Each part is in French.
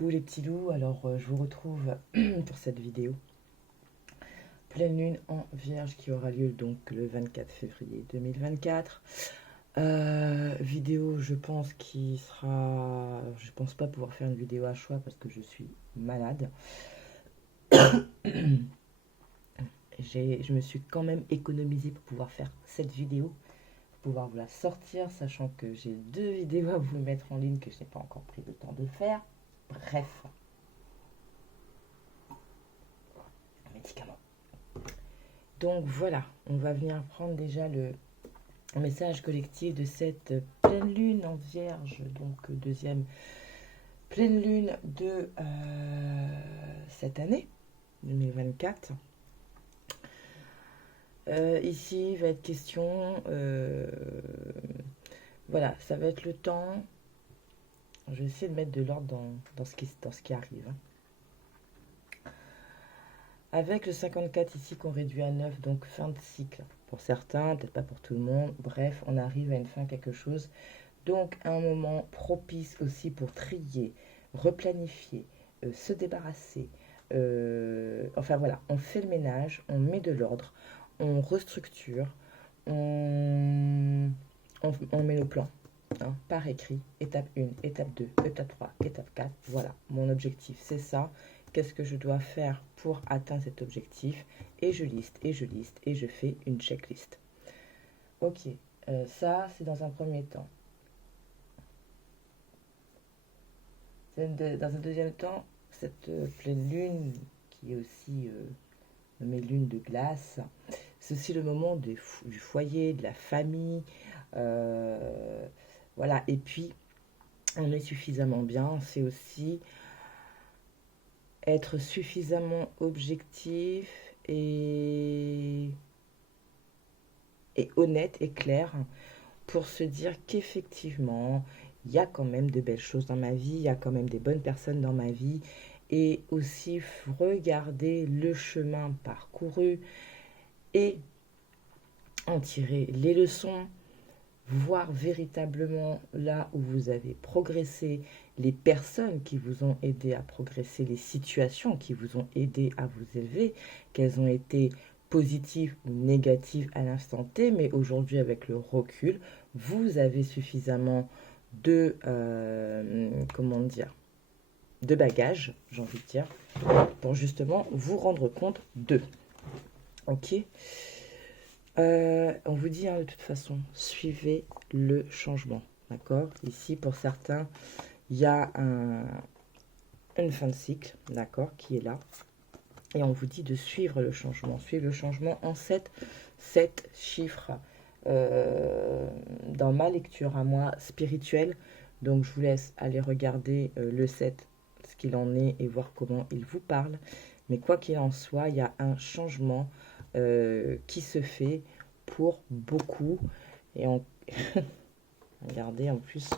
Coucou les petits loups, alors je vous retrouve pour cette vidéo. Pleine lune en Vierge qui aura lieu donc le 24 février 2024. Vidéo je pense qui sera... Je pense pas pouvoir faire une vidéo à choix parce que je suis malade. Je me suis quand même économisée pour pouvoir faire cette vidéo, pour pouvoir vous la sortir, sachant que j'ai 2 vidéos à vous mettre en ligne que je n'ai pas encore pris le temps de faire. Bref, médicament. Donc voilà, on va venir prendre déjà le message collectif de cette pleine lune en Vierge, donc deuxième pleine lune de cette année 2024. Ici va être question, voilà, ça va être le temps. Je vais essayer de mettre de l'ordre dans ce qui arrive. Avec le 54 ici qu'on réduit à 9, donc fin de cycle. Pour certains, peut-être pas pour tout le monde. Bref, on arrive à une fin quelque chose. Donc un moment propice aussi pour trier, replanifier, se débarrasser. Enfin voilà, on fait le ménage, on met de l'ordre, on restructure, on met nos plans. Hein, par écrit, étape 1, étape 2, étape 3, étape 4, voilà, mon objectif c'est ça, qu'est-ce que je dois faire pour atteindre cet objectif, et je liste, et je liste, et je fais une checklist. Ok, ça c'est dans un premier temps. Dans un deuxième temps, cette pleine lune, qui est aussi nommée lune de glace, c'est aussi le moment du foyer, de la famille, voilà, et puis on est suffisamment bien, c'est aussi être suffisamment objectif et honnête et clair pour se dire qu'effectivement, il y a quand même de belles choses dans ma vie, il y a quand même des bonnes personnes dans ma vie, et aussi regarder le chemin parcouru et en tirer les leçons, voir véritablement là où vous avez progressé, les personnes qui vous ont aidé à progresser, les situations qui vous ont aidé à vous élever, qu'elles ont été positives ou négatives à l'instant T, mais aujourd'hui avec le recul, vous avez suffisamment de, comment dire, de bagages, j'ai envie de dire, pour justement vous rendre compte d'eux. Ok ? On vous dit, hein, de toute façon, suivez le changement, d'accord? Ici, pour certains, il y a une fin de cycle, d'accord, qui est là. Et on vous dit de suivre le changement en 7 chiffres dans ma lecture à moi spirituelle. Donc, je vous laisse aller regarder le 7, ce qu'il en est et voir comment il vous parle. Mais quoi qu'il en soit, il y a un changement qui se fait pour beaucoup. Et on... regardez en plus,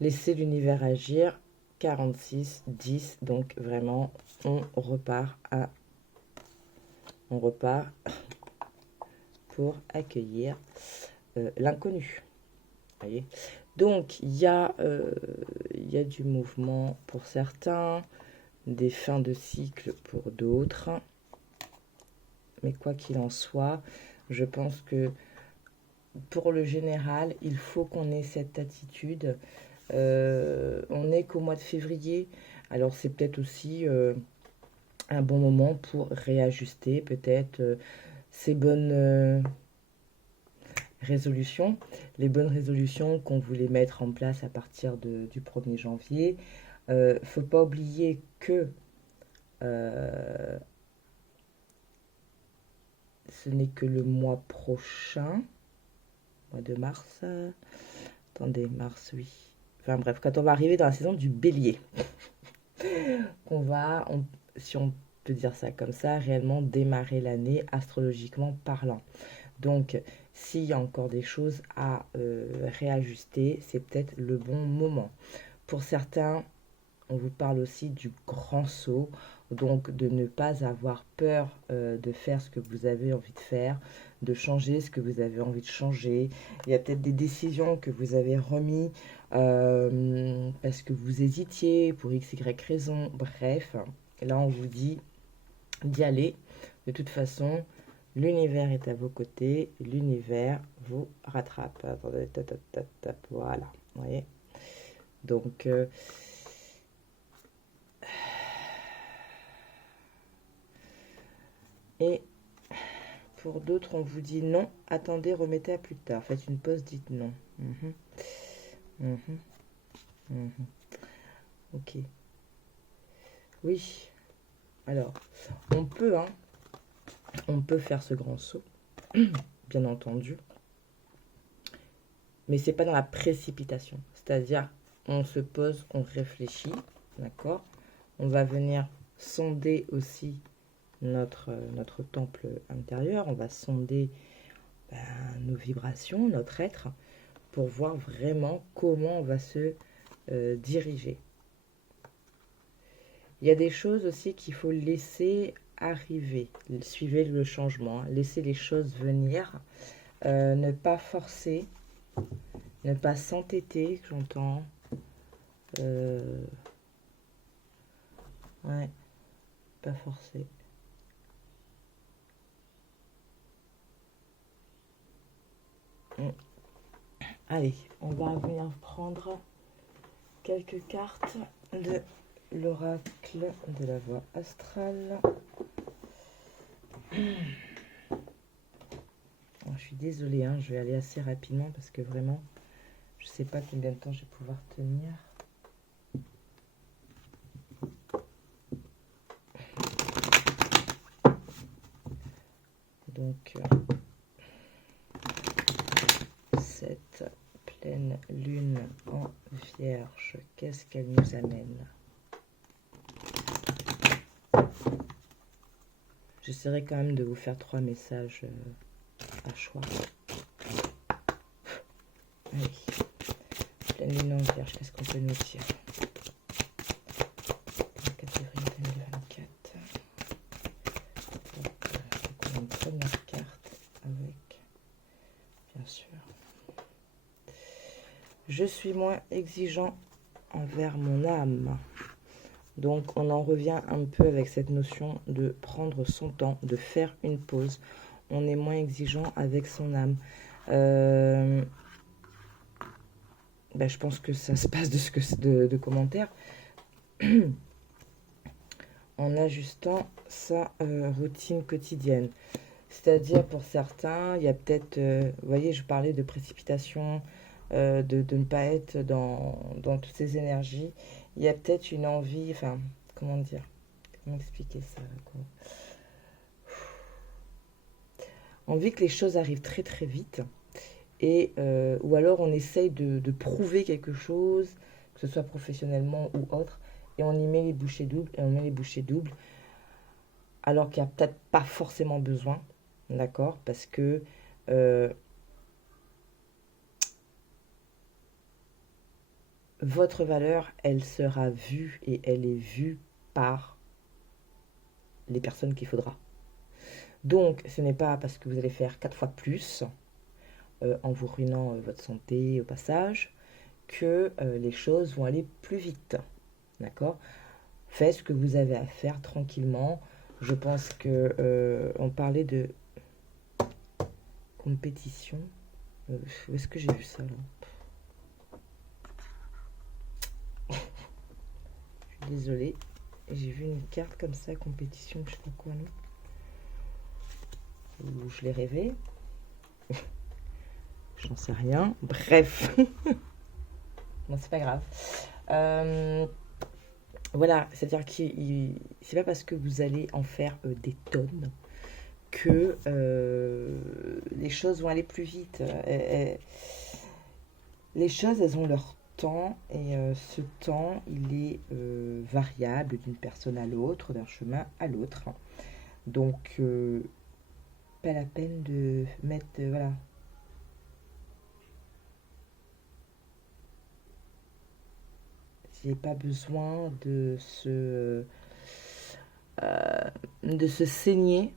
laissez l'univers agir. 46, 10, donc vraiment, on repart pour accueillir l'inconnu. Voyez. Donc, il y a du mouvement pour certains, des fins de cycle pour d'autres. Mais quoi qu'il en soit, je pense que pour le général, il faut qu'on ait cette attitude. On n'est qu'au mois de février, alors c'est peut-être aussi un bon moment pour réajuster peut-être ces bonnes résolutions, les bonnes résolutions qu'on voulait mettre en place à partir du 1er janvier. Faut pas oublier que ce n'est que le mois prochain, mois de mars. Attendez, mars, oui. Enfin bref, quand on va arriver dans la saison du bélier, on va, si on peut dire ça comme ça, réellement démarrer l'année astrologiquement parlant. Donc, s'il y a encore des choses à réajuster, c'est peut-être le bon moment. Pour certains, on vous parle aussi du grand saut, donc de ne pas avoir peur de faire ce que vous avez envie de faire, de changer ce que vous avez envie de changer. Il y a peut-être des décisions que vous avez remis parce que vous hésitiez pour x, y raison. Bref, là on vous dit d'y aller. De toute façon, l'univers est à vos côtés, l'univers vous rattrape. Attendez, voilà, vous voyez. Donc, et pour d'autres, on vous dit non, attendez, remettez à plus tard. Faites une pause, dites non. Ok. Oui. Alors, on peut faire ce grand saut, bien entendu, mais c'est pas dans la précipitation. C'est-à-dire, on se pose, on réfléchit, d'accord? On va venir sonder aussi notre temple intérieur, on va sonder nos vibrations, notre être, pour voir vraiment comment on va se diriger. Il y a des choses aussi qu'il faut laisser arriver. Suivez le changement, laissez les choses venir, ne pas forcer, ne pas s'entêter, j'entends. Ouais, pas forcer. Allez, on va venir prendre quelques cartes de l'oracle de la voie astrale. Je suis désolée, hein, je vais aller assez rapidement parce que vraiment, je ne sais pas combien de temps je vais pouvoir tenir. Donc, cette pleine lune en Vierge, qu'est-ce qu'elle nous amène? J'essaierai quand même de vous faire 3 messages à choix. Allez, pleine lune en Vierge, qu'est-ce qu'on peut nous dire? 24 février 2024. Donc, on a une première carte avec, bien sûr, je suis moins exigeant envers mon âme. Donc on en revient un peu avec cette notion de prendre son temps, de faire une pause. On est moins exigeant avec son âme. Je pense que ça se passe de commentaires. En ajustant sa routine quotidienne. C'est-à-dire pour certains, il y a peut-être, vous voyez, je parlais de précipitation, de ne pas être dans toutes ces énergies. Il y a peut-être une envie, enfin, comment dire, comment expliquer ça, quoi. Envie que les choses arrivent très très vite, et ou alors on essaye de prouver quelque chose, que ce soit professionnellement ou autre, et on y met les bouchées doubles, et on met les bouchées doubles, alors qu'il n'y a peut-être pas forcément besoin, d'accord, parce que votre valeur, elle sera vue et elle est vue par les personnes qu'il faudra. Donc, ce n'est pas parce que vous allez faire 4 fois plus en vous ruinant votre santé au passage que les choses vont aller plus vite. D'accord? Faites ce que vous avez à faire tranquillement. Je pense que on parlait de compétition. Où est-ce que j'ai vu ça là? Désolée, j'ai vu une carte comme ça, compétition, je sais pas quoi, non? Ou je l'ai rêvé. J'en sais rien. Bref. Bon, c'est pas grave. Voilà, c'est-à-dire que c'est pas parce que vous allez en faire des tonnes que les choses vont aller plus vite. Les choses, elles ont leur temps, et ce temps, il est variable d'une personne à l'autre, d'un chemin à l'autre. Donc, pas la peine de mettre, voilà. J'ai pas besoin de se saigner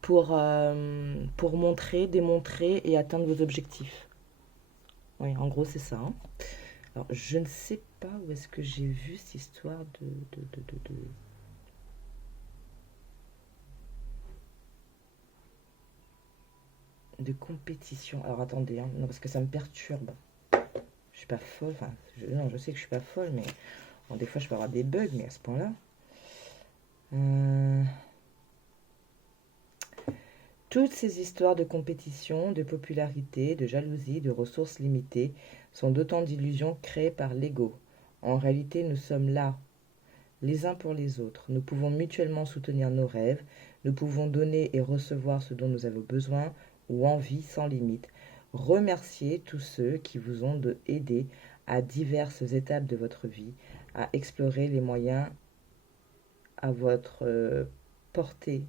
pour montrer, démontrer et atteindre vos objectifs. Oui, en gros, c'est ça. Hein. Alors, je ne sais pas où est-ce que j'ai vu cette histoire de compétition. Alors, attendez, hein, non, parce que ça me perturbe. Je suis pas folle, enfin, non, je sais que je suis pas folle, mais bon, des fois, je peux avoir des bugs, mais à ce point-là. Euh, Toutes ces histoires de compétition, de popularité, de jalousie, de ressources limitées sont d'autant d'illusions créées par l'ego. En réalité, nous sommes là, les uns pour les autres. Nous pouvons mutuellement soutenir nos rêves, nous pouvons donner et recevoir ce dont nous avons besoin ou envie sans limite. Remerciez tous ceux qui vous ont aidé à diverses étapes de votre vie à explorer les moyens à votre portée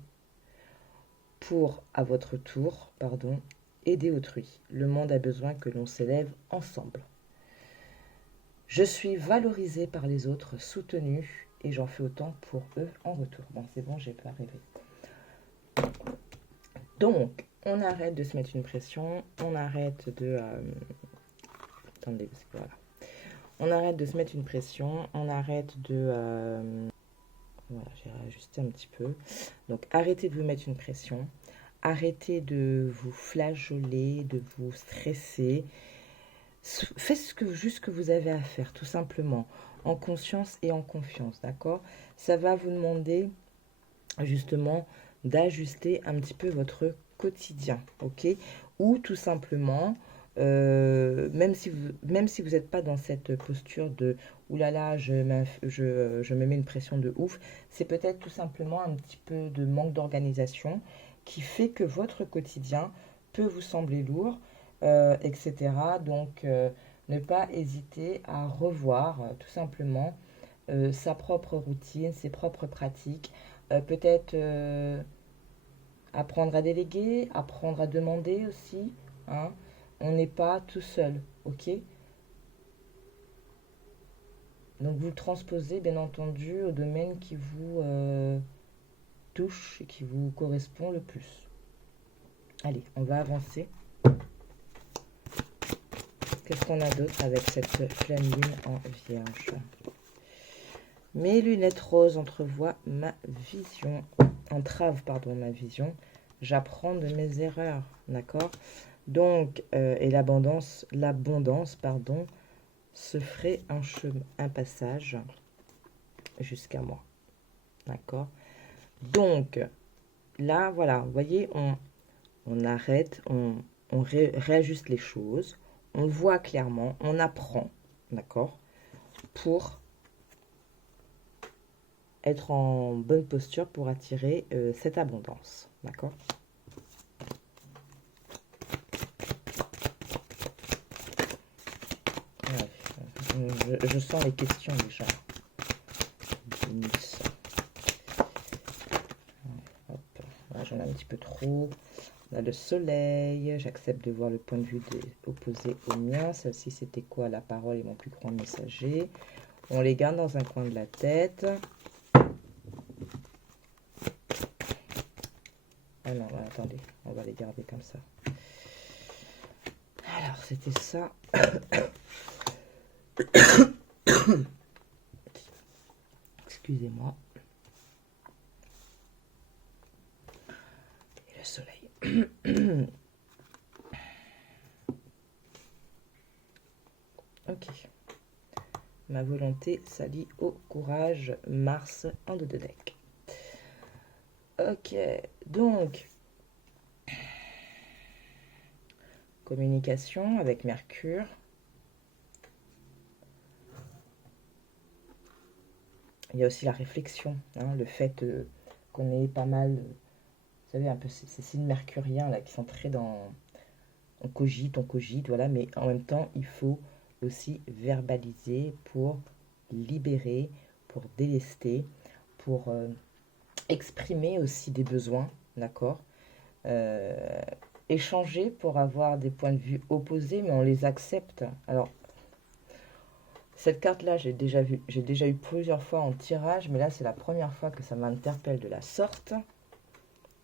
pour, à votre tour, aider autrui. Le monde a besoin que l'on s'élève ensemble. Je suis valorisée par les autres, soutenue, et j'en fais autant pour eux en retour. Bon, c'est bon, j'ai pas rêvé. Donc, on arrête de se mettre une pression, on arrête de... attendez, voilà. On arrête de se mettre une pression, on arrête de... voilà, j'ai réajusté un petit peu. Donc, arrêtez de vous mettre une pression. Arrêtez de vous flageoler, de vous stresser. Faites juste ce que vous avez à faire, tout simplement, en conscience et en confiance, d'accord? Ça va vous demander, justement, d'ajuster un petit peu votre quotidien, ok? Ou tout simplement, même si vous n'êtes pas dans cette posture de « oulala, je me mets une pression de ouf », c'est peut-être tout simplement un petit peu de manque d'organisation qui fait que votre quotidien peut vous sembler lourd, etc. Donc, ne pas hésiter à revoir tout simplement sa propre routine, ses propres pratiques, peut-être apprendre à déléguer, apprendre à demander aussi, hein. On n'est pas tout seul, ok? Donc vous le transposez bien entendu au domaine qui vous touche et qui vous correspond le plus. Allez, on va avancer. Qu'est-ce qu'on a d'autre avec cette pleine lune en vierge? Mes lunettes roses entravent ma vision. Ma vision. J'apprends de mes erreurs, d'accord? Donc, et l'abondance, se ferait un passage jusqu'à moi, d'accord? Donc, là, voilà, vous voyez, on arrête, on réajuste les choses, on voit clairement, on apprend, d'accord, pour être en bonne posture pour attirer cette abondance, d'accord? Ouais, je sens les questions déjà. Hop, là, j'en ai un petit peu trop. On a le soleil, j'accepte de voir le point de vue opposé au mien. Celle-ci, c'était quoi? La parole est mon plus grand messager. On les garde dans un coin de la tête. Ah non, attendez, on va les garder comme ça. Alors, c'était ça. Excusez-moi. Et le soleil. Ok. Ma volonté s'allie au courage. Mars en 2 de deck. Ok, donc communication avec Mercure. Il y a aussi la réflexion, hein, le fait qu'on ait pas mal, vous savez, un peu ces signes mercuriens là qui sont très dans... On cogite, voilà, mais en même temps, il faut aussi verbaliser pour libérer, pour délester, pour exprimer aussi des besoins, d'accord? Échanger pour avoir des points de vue opposés, mais on les accepte. Alors, cette carte-là, j'ai déjà eu plusieurs fois en tirage, mais là, c'est la première fois que ça m'interpelle de la sorte.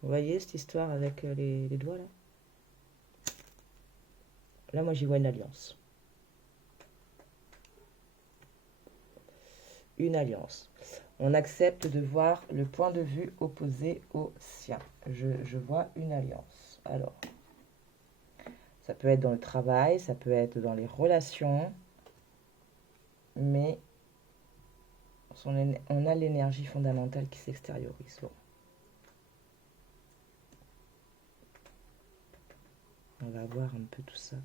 Vous voyez cette histoire avec les doigts, là? Là, moi, j'y vois une alliance. une alliance. On accepte de voir le point de vue opposé au sien. Je vois une alliance. Alors, ça peut être dans le travail, ça peut être dans les relations, mais on a l'énergie fondamentale qui s'extériorise. Bon. On va voir un peu tout ça.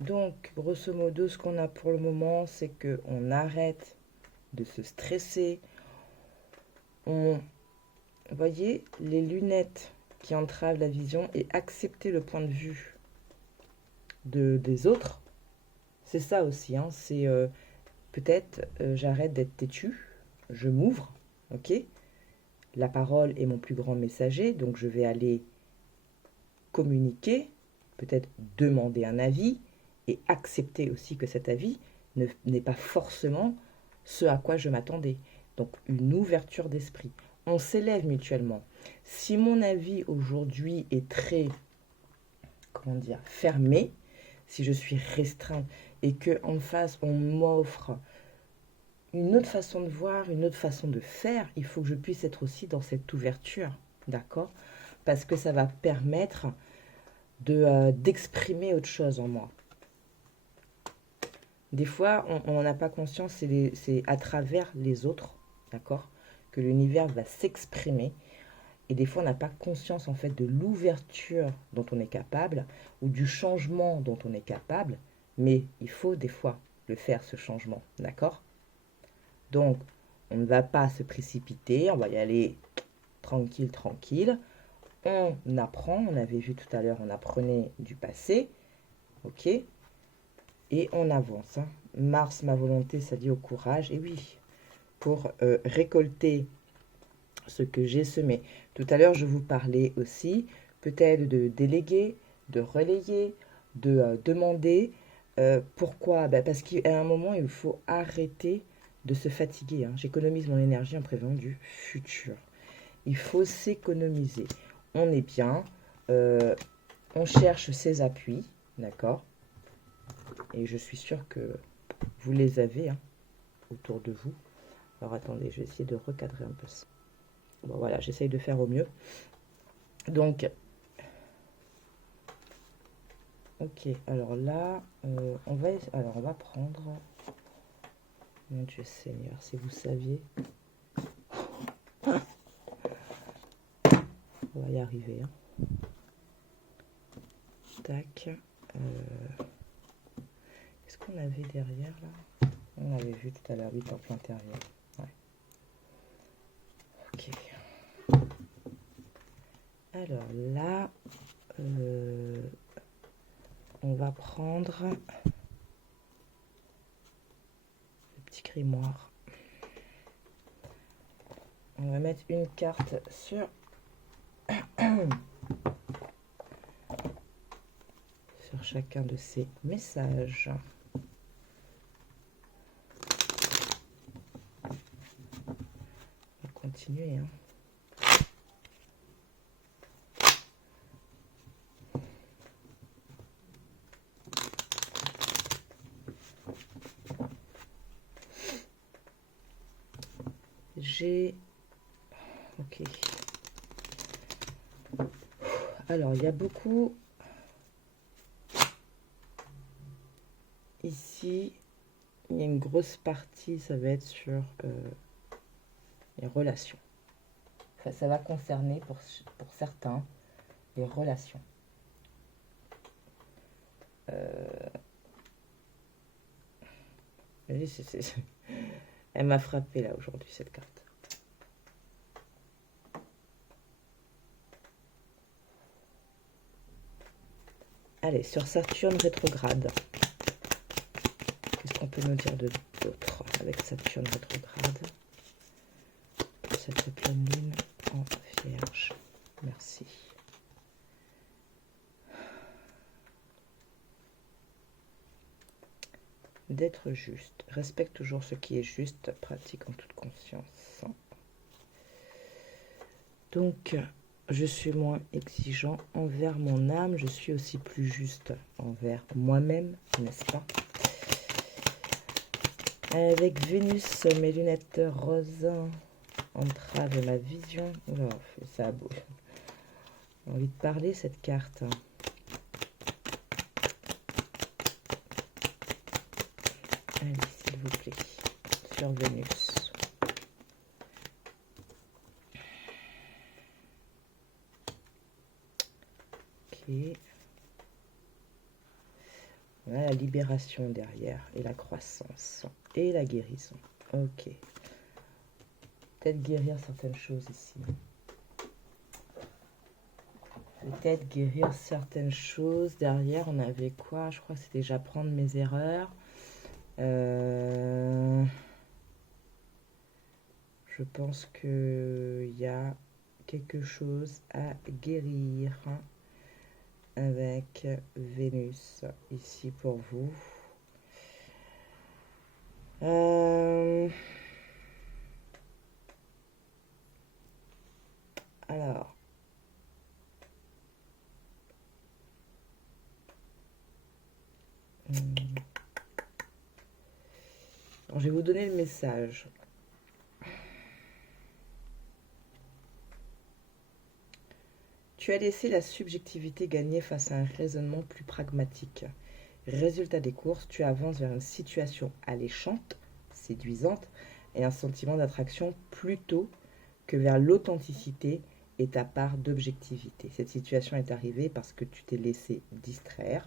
Donc, grosso modo, ce qu'on a pour le moment, c'est qu'on arrête de se stresser. Vous voyez, les lunettes qui entravent la vision et accepter le point de vue des autres. C'est ça aussi, hein, c'est peut-être j'arrête d'être têtu, je m'ouvre, ok? La parole est mon plus grand messager, donc je vais aller communiquer, peut-être demander un avis et accepter aussi que cet avis n'est pas forcément ce à quoi je m'attendais. Donc une ouverture d'esprit. On s'élève mutuellement. Si mon avis aujourd'hui est très, comment dire, fermé, si je suis restreinte et que en face on m'offre une autre façon de voir, une autre façon de faire, il faut que je puisse être aussi dans cette ouverture, d'accord? Parce que ça va permettre d'exprimer autre chose en moi. Des fois, on n'en a pas conscience, c'est à travers les autres, d'accord, que l'univers va s'exprimer. Et des fois, on n'a pas conscience en fait de l'ouverture dont on est capable ou du changement dont on est capable. Mais il faut des fois le faire, ce changement, d'accord? Donc, on ne va pas se précipiter, on va y aller tranquille, tranquille. On apprend, on avait vu tout à l'heure, on apprenait du passé, ok? Et on avance. Hein. Mars, ma volonté, ça dit au courage. Et oui, pour récolter ce que j'ai semé. Tout à l'heure, je vous parlais aussi peut-être de déléguer, de relayer, de demander. Pourquoi? Parce qu'à un moment, il faut arrêter de se fatiguer. Hein. J'économise mon énergie en prévenant du futur. Il faut s'économiser. On est bien, on cherche ses appuis, d'accord? Et je suis sûre que vous les avez hein, autour de vous. Alors attendez, je vais essayer de recadrer un peu ça. Bon voilà, j'essaye de faire au mieux. Donc, ok, alors là, on va prendre... Mon Dieu Seigneur, si vous saviez... On va y arriver. Hein. Tac. Qu'est-ce qu'on avait derrière là? On avait vu tout à l'heure, oui, temple intérieur. Ouais. Ok. Alors là, on va prendre le petit grimoire. On va mettre une carte sur chacun de ces messages. On va continuer. Hein. J'ai... Ok. Alors, il y a beaucoup... Ici, il y a une grosse partie, ça va être sur les relations. Enfin, ça va concerner pour certains les relations. Elle m'a frappé là aujourd'hui cette carte. Allez, sur Saturne rétrograde. Qu'est-ce qu'on peut nous dire d'autre avec Saturne rétrograde? Cette pleine lune en Vierge. Merci. D'être juste. Respecte toujours ce qui est juste. Pratique en toute conscience. Donc, je suis moins exigeant envers mon âme, je suis aussi plus juste envers moi-même, n'est-ce pas? Avec Vénus, mes lunettes roses entravent ma vision. Oula, ça a beau. J'ai envie de parler cette carte. Allez, s'il vous plaît, sur Vénus. Ok. On a la libération derrière, et la croissance, et la guérison. Ok. Peut-être guérir certaines choses ici. Peut-être guérir certaines choses. Derrière, on avait quoi? Je crois que c'était j'apprendre mes erreurs. Je pense qu'il y a quelque chose à guérir avec Vénus ici pour vous. Alors, je vais vous donner le message. Tu as laissé la subjectivité gagner face à un raisonnement plus pragmatique. Résultat des courses, tu avances vers une situation alléchante, séduisante, et un sentiment d'attraction plutôt que vers l'authenticité et ta part d'objectivité. Cette situation est arrivée parce que tu t'es laissé distraire,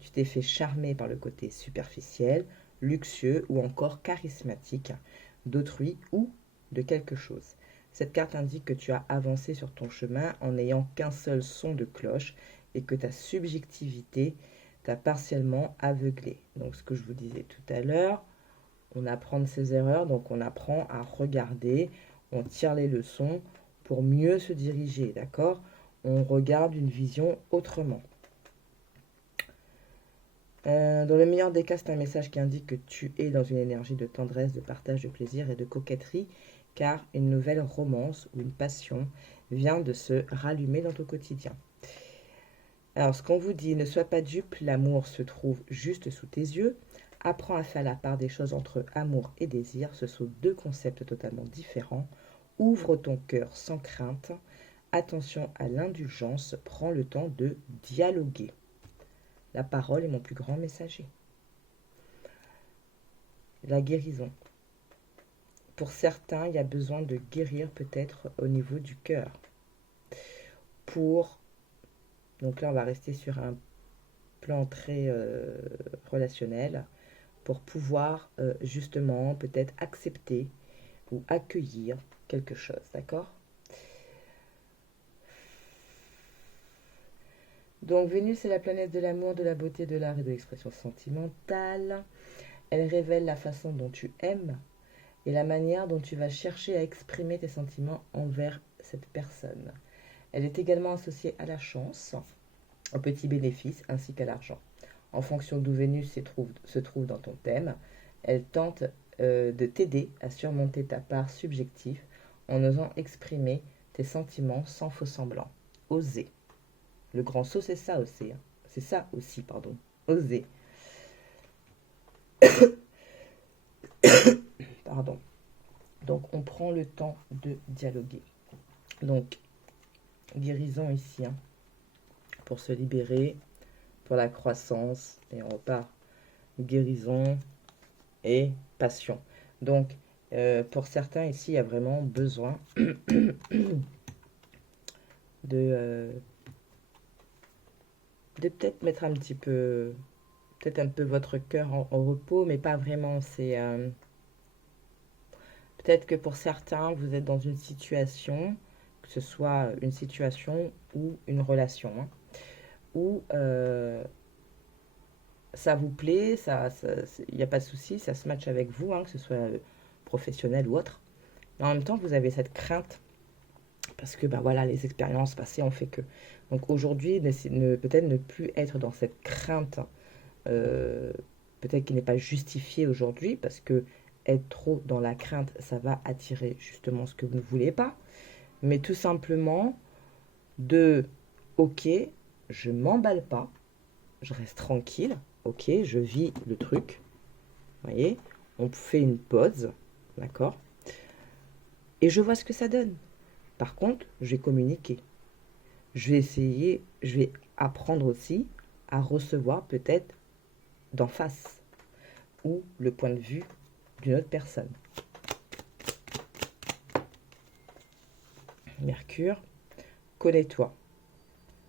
tu t'es fait charmer par le côté superficiel, luxueux ou encore charismatique d'autrui ou de quelque chose. Cette carte indique que tu as avancé sur ton chemin en n'ayant qu'un seul son de cloche et que ta subjectivité t'a partiellement aveuglé. Donc ce que je vous disais tout à l'heure, on apprend de ses erreurs, donc on apprend à regarder, on tire les leçons pour mieux se diriger, d'accord? On regarde une vision autrement. Dans le meilleur des cas, c'est un message qui indique que tu es dans une énergie de tendresse, de partage, de plaisir et de coquetterie, car une nouvelle romance ou une passion vient de se rallumer dans ton quotidien. Alors, ce qu'on vous dit, ne sois pas dupe, l'amour se trouve juste sous tes yeux. Apprends à faire la part des choses entre amour et désir, ce sont deux concepts totalement différents. Ouvre ton cœur sans crainte. Attention à l'indulgence, prends le temps de dialoguer. La parole est mon plus grand messager. La guérison. Pour certains, il y a besoin de guérir peut-être au niveau du cœur. Donc là, on va rester sur un plan très relationnel pour pouvoir justement peut-être accepter ou accueillir quelque chose, d'accord? Donc Vénus est la planète de l'amour, de la beauté, de l'art et de l'expression sentimentale. Elle révèle la façon dont tu aimes et la manière dont tu vas chercher à exprimer tes sentiments envers cette personne. Elle est également associée à la chance, aux petits bénéfices ainsi qu'à l'argent. En fonction d'où Vénus se trouve dans ton thème, elle tente de t'aider à surmonter ta part subjective en osant exprimer tes sentiments sans faux semblant. Oser. Le grand saut, c'est ça aussi. C'est ça aussi, pardon. Oser. Pardon. Donc, on prend le temps de dialoguer. Donc, guérison ici, pour se libérer, pour la croissance, et on repart. Guérison et passion. Donc, pour certains ici, il y a vraiment besoin de peut-être mettre un petit peu, peut-être un peu votre cœur en repos, mais pas vraiment. C'est peut-être que pour certains, vous êtes dans une situation, que ce soit une situation ou une relation, où ça vous plaît, il n'y a pas de souci, ça se matche avec vous, que ce soit professionnel ou autre. Mais en même temps, vous avez cette crainte parce que voilà, les expériences passées ont fait que. Donc aujourd'hui, peut-être ne plus être dans cette crainte, peut-être qui n'est pas justifiée aujourd'hui, parce que être trop dans la crainte, ça va attirer justement ce que vous ne voulez pas. Mais tout simplement, de ok, je m'emballe pas, je reste tranquille, ok, je vis le truc, vous voyez, on fait une pause, d'accord, et je vois ce que ça donne. Par contre, je vais communiquer. Je vais essayer, je vais apprendre aussi à recevoir peut-être d'en face ou le point de vue d'une autre personne. Mercure, connais-toi.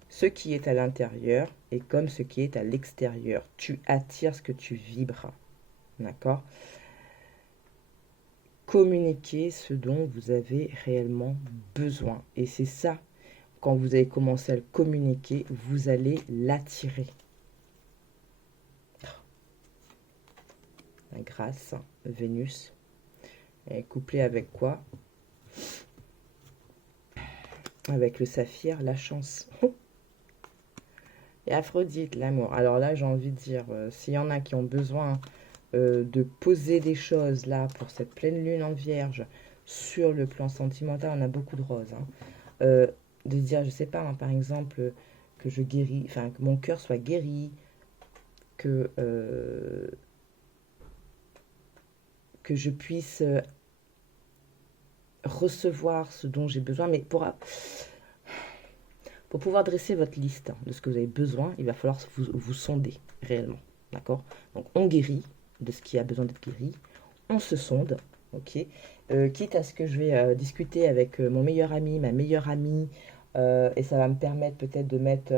Ce qui est à l'intérieur est comme ce qui est à l'extérieur. Tu attires ce que tu vibres. D'accord? Communiquez ce dont vous avez réellement besoin. Et c'est ça, quand vous allez commencer à le communiquer, vous allez l'attirer. La grâce, Vénus, est couplée avec quoi? Avec le saphir, la chance. Et Aphrodite, l'amour. Alors là, j'ai envie de dire, s'il y en a qui ont besoin de poser des choses là pour cette pleine lune en vierge sur le plan sentimental, on a beaucoup de roses. Hein. De dire, je sais pas, hein, par exemple, que je guéris, enfin que mon cœur soit guéri, que je puisse recevoir ce dont j'ai besoin. Mais pour pouvoir dresser votre liste de ce que vous avez besoin, il va falloir vous sonder réellement. D'accord? Donc on guérit de ce qui a besoin d'être guéri. On se sonde, ok, quitte à ce que je vais discuter avec mon meilleur ami, ma meilleure amie, et ça va me permettre peut-être de mettre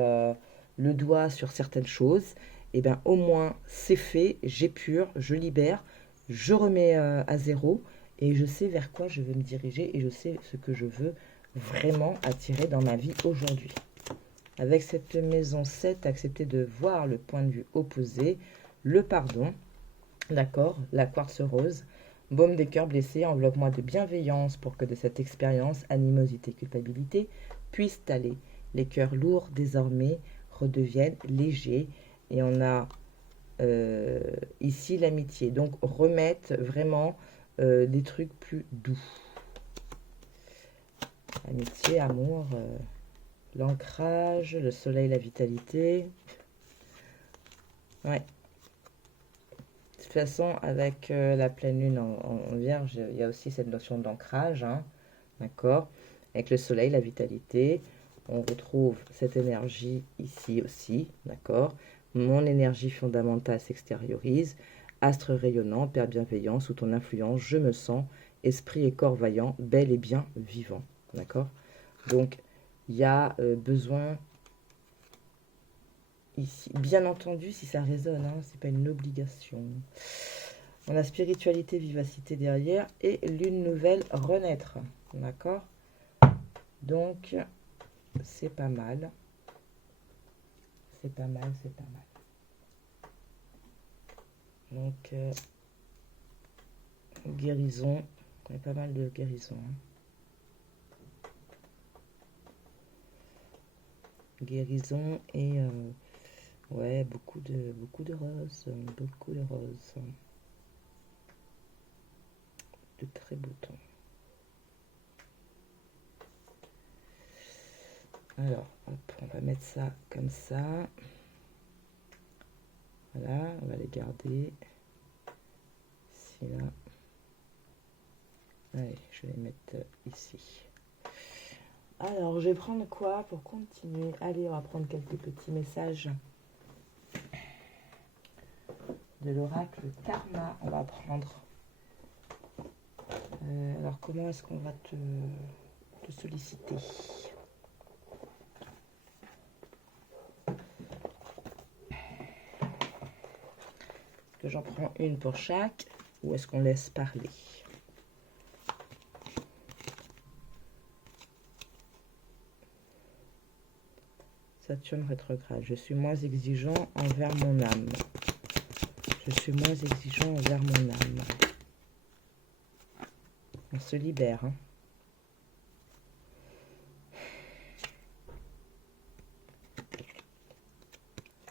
le doigt sur certaines choses, et bien au moins c'est fait, j'épure, je libère, je remets à zéro, et je sais vers quoi je veux me diriger, et je sais ce que je veux vraiment attirer dans ma vie aujourd'hui. Avec cette maison 7, accepter de voir le point de vue opposé, le pardon, d'accord, la quartz rose, baume des cœurs blessés, enveloppe-moi de bienveillance pour que de cette expérience, animosité, culpabilité, puissent aller. Les cœurs lourds désormais redeviennent légers et on a ici l'amitié. Donc remettre vraiment des trucs plus doux. Amitié, amour, l'ancrage, le soleil, la vitalité. Ouais. De toute façon, avec la pleine lune en vierge, il y a aussi cette notion d'ancrage, hein, d'accord? Avec le soleil, la vitalité, on retrouve cette énergie ici aussi, d'accord? Mon énergie fondamentale s'extériorise. Astre rayonnant, Père bienveillant, sous ton influence, je me sens, esprit et corps vaillant, bel et bien vivant, d'accord? Donc, il y a besoin ici, bien entendu, si ça résonne, hein, c'est pas une obligation. On a spiritualité, vivacité derrière et lune nouvelle, renaître, d'accord? Donc, c'est pas mal. C'est pas mal, c'est pas mal. Donc, guérison, il y a pas mal de guérison. Hein. Guérison et ouais, beaucoup de roses, beaucoup de roses. De très beaux tons. Alors, hop, on va mettre ça comme ça. Voilà, on va les garder. Ici, là. Allez, je vais les mettre ici. Alors, je vais prendre quoi pour continuer? Allez, on va prendre quelques petits messages de l'oracle Karma. On va prendre. Alors, comment est-ce qu'on va te solliciter? Est-ce que j'en prends une pour chaque ou est-ce qu'on laisse parler? Saturne rétrograde. Je suis moins exigeant envers mon âme. Je suis moins exigeant envers mon âme. On se libère. Hein.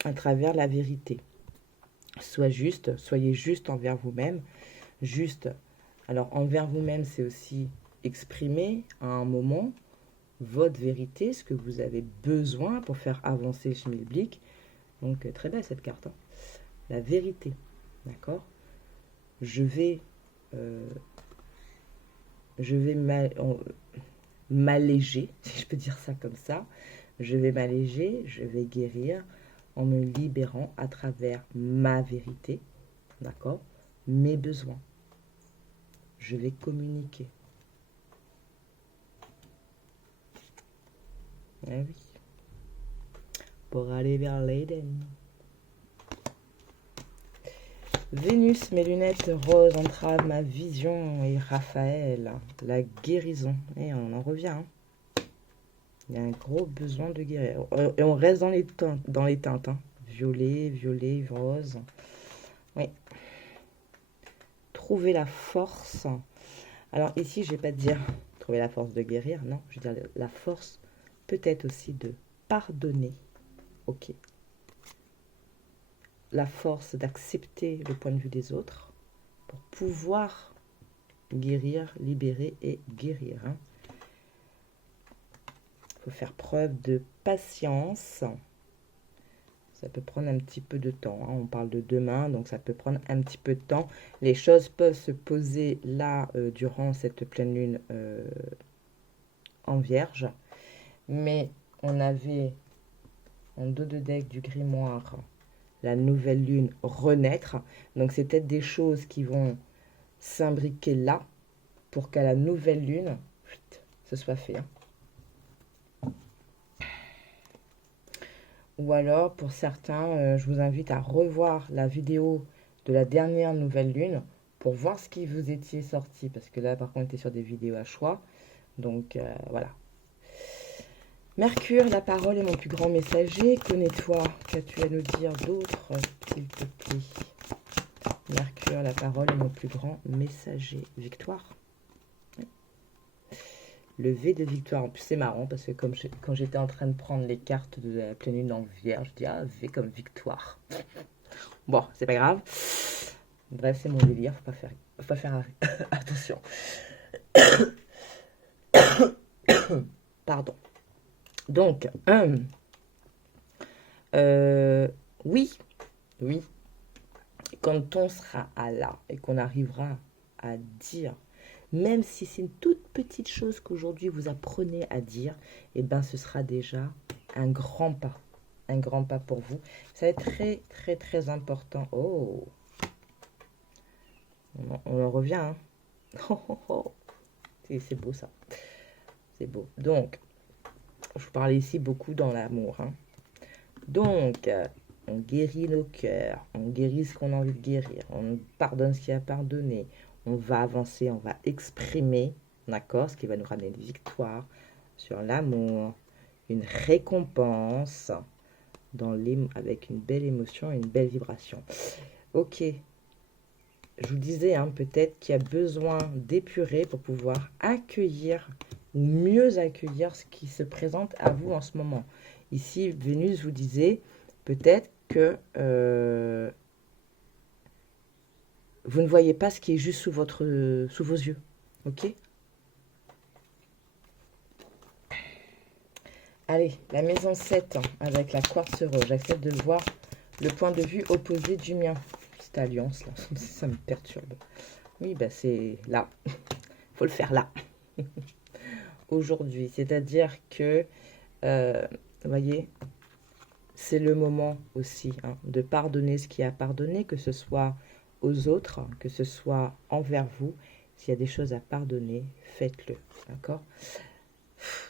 À travers la vérité. Soyez juste envers vous-même. Juste. Alors, envers vous-même, c'est aussi exprimer à un moment votre vérité, ce que vous avez besoin pour faire avancer le schmilblick. Donc, très belle cette carte, hein. La vérité, d'accord? Je vais m'alléger, si je peux dire ça comme ça. Je vais m'alléger, je vais guérir en me libérant à travers ma vérité, d'accord? Mes besoins. Je vais communiquer. Eh oui. Pour aller vers l'Éden. Vénus, mes lunettes roses entravent ma vision. Et Raphaël, la guérison. Et on en revient, hein. Il y a un gros besoin de guérir. Et on reste dans les teintes, hein. Violet, violet, rose. Oui. Trouver la force. Alors ici, je ne vais pas dire trouver la force de guérir, non. Je vais dire la force peut-être aussi de pardonner. Ok. La force d'accepter le point de vue des autres pour pouvoir guérir, libérer et guérir, hein. Faut faire preuve de patience. Ça peut prendre un petit peu de temps, hein. On parle de demain, donc ça peut prendre un petit peu de temps. Les choses peuvent se poser là durant cette pleine lune en Vierge. Mais on avait en dos de deck du grimoire la nouvelle lune renaître. Donc c'est peut-être des choses qui vont s'imbriquer là pour qu'à la nouvelle lune, ce soit fait, hein. Ou alors, pour certains, je vous invite à revoir la vidéo de la dernière nouvelle lune pour voir ce qui vous étiez sorti. Parce que là, par contre, on était sur des vidéos à choix. Donc, voilà. Mercure, la parole est mon plus grand messager. Connais-toi. Qu'as-tu à nous dire d'autre, s'il te plaît? Mercure, la parole est mon plus grand messager. Victoire. Le V de victoire. En plus, c'est marrant parce que quand j'étais en train de prendre les cartes de la pleine lune en Vierge, je dis ah, V comme victoire. Bon, c'est pas grave. Bref, c'est mon délire. Faut pas faire attention. Pardon. Donc, oui, quand on sera à là et qu'on arrivera à dire, même si c'est une toute petite chose qu'aujourd'hui vous apprenez à dire, eh ben ce sera déjà un grand pas pour vous. Ça va être très, très, très important. Oh, on en revient, hein. C'est beau ça, c'est beau. Donc, je vous parlais ici beaucoup dans l'amour, hein. Donc, on guérit nos cœurs, on guérit ce qu'on a envie de guérir, on pardonne ce qu'il y a à pardonner, on va avancer, on va exprimer, d'accord, ce qui va nous ramener une victoire sur l'amour, une récompense avec une belle émotion et une belle vibration. Ok, je vous disais, hein, peut-être qu'il y a besoin d'épurer pour pouvoir accueillir ou mieux accueillir ce qui se présente à vous en ce moment. Ici, Vénus vous disait peut-être que vous ne voyez pas ce qui est juste sous vos yeux. Ok? Allez, la maison 7 avec la quartz rose. J'accepte de voir le point de vue opposé du mien. Cette alliance là, ça me perturbe. Oui, bah c'est là. Faut le faire là. Aujourd'hui. C'est-à-dire que, vous voyez, c'est le moment aussi, hein, de pardonner ce qui a pardonné, que ce soit aux autres, que ce soit envers vous. S'il y a des choses à pardonner, faites-le. D'accord?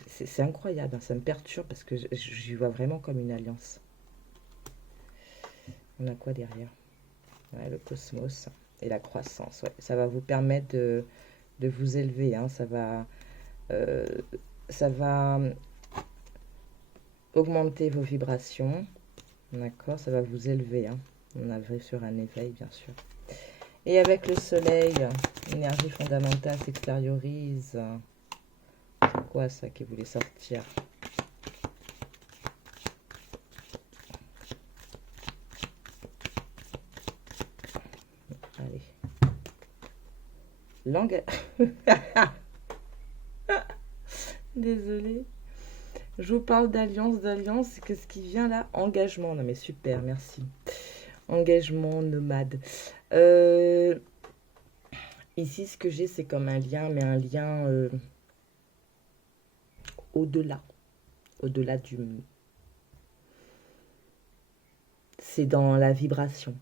C'est incroyable, hein, ça me perturbe parce que j'y vois vraiment comme une alliance. On a quoi derrière? Ouais, le cosmos et la croissance. Ouais. Ça va vous permettre de vous élever, hein, ça va augmenter vos vibrations. D'accord, ça va vous élever, hein. On arrive sur un éveil, bien sûr. Et avec le soleil, l'énergie fondamentale s'extériorise. C'est quoi ça qui voulait sortir? Allez. Langue. Désolée. Je vous parle d'alliance, d'alliance. Qu'est-ce qui vient là? Engagement. Non mais super, merci. Engagement, nomade. Euh, Ici, ce que j'ai, c'est comme un lien, mais un lien au-delà. Au-delà du... C'est dans la vibration.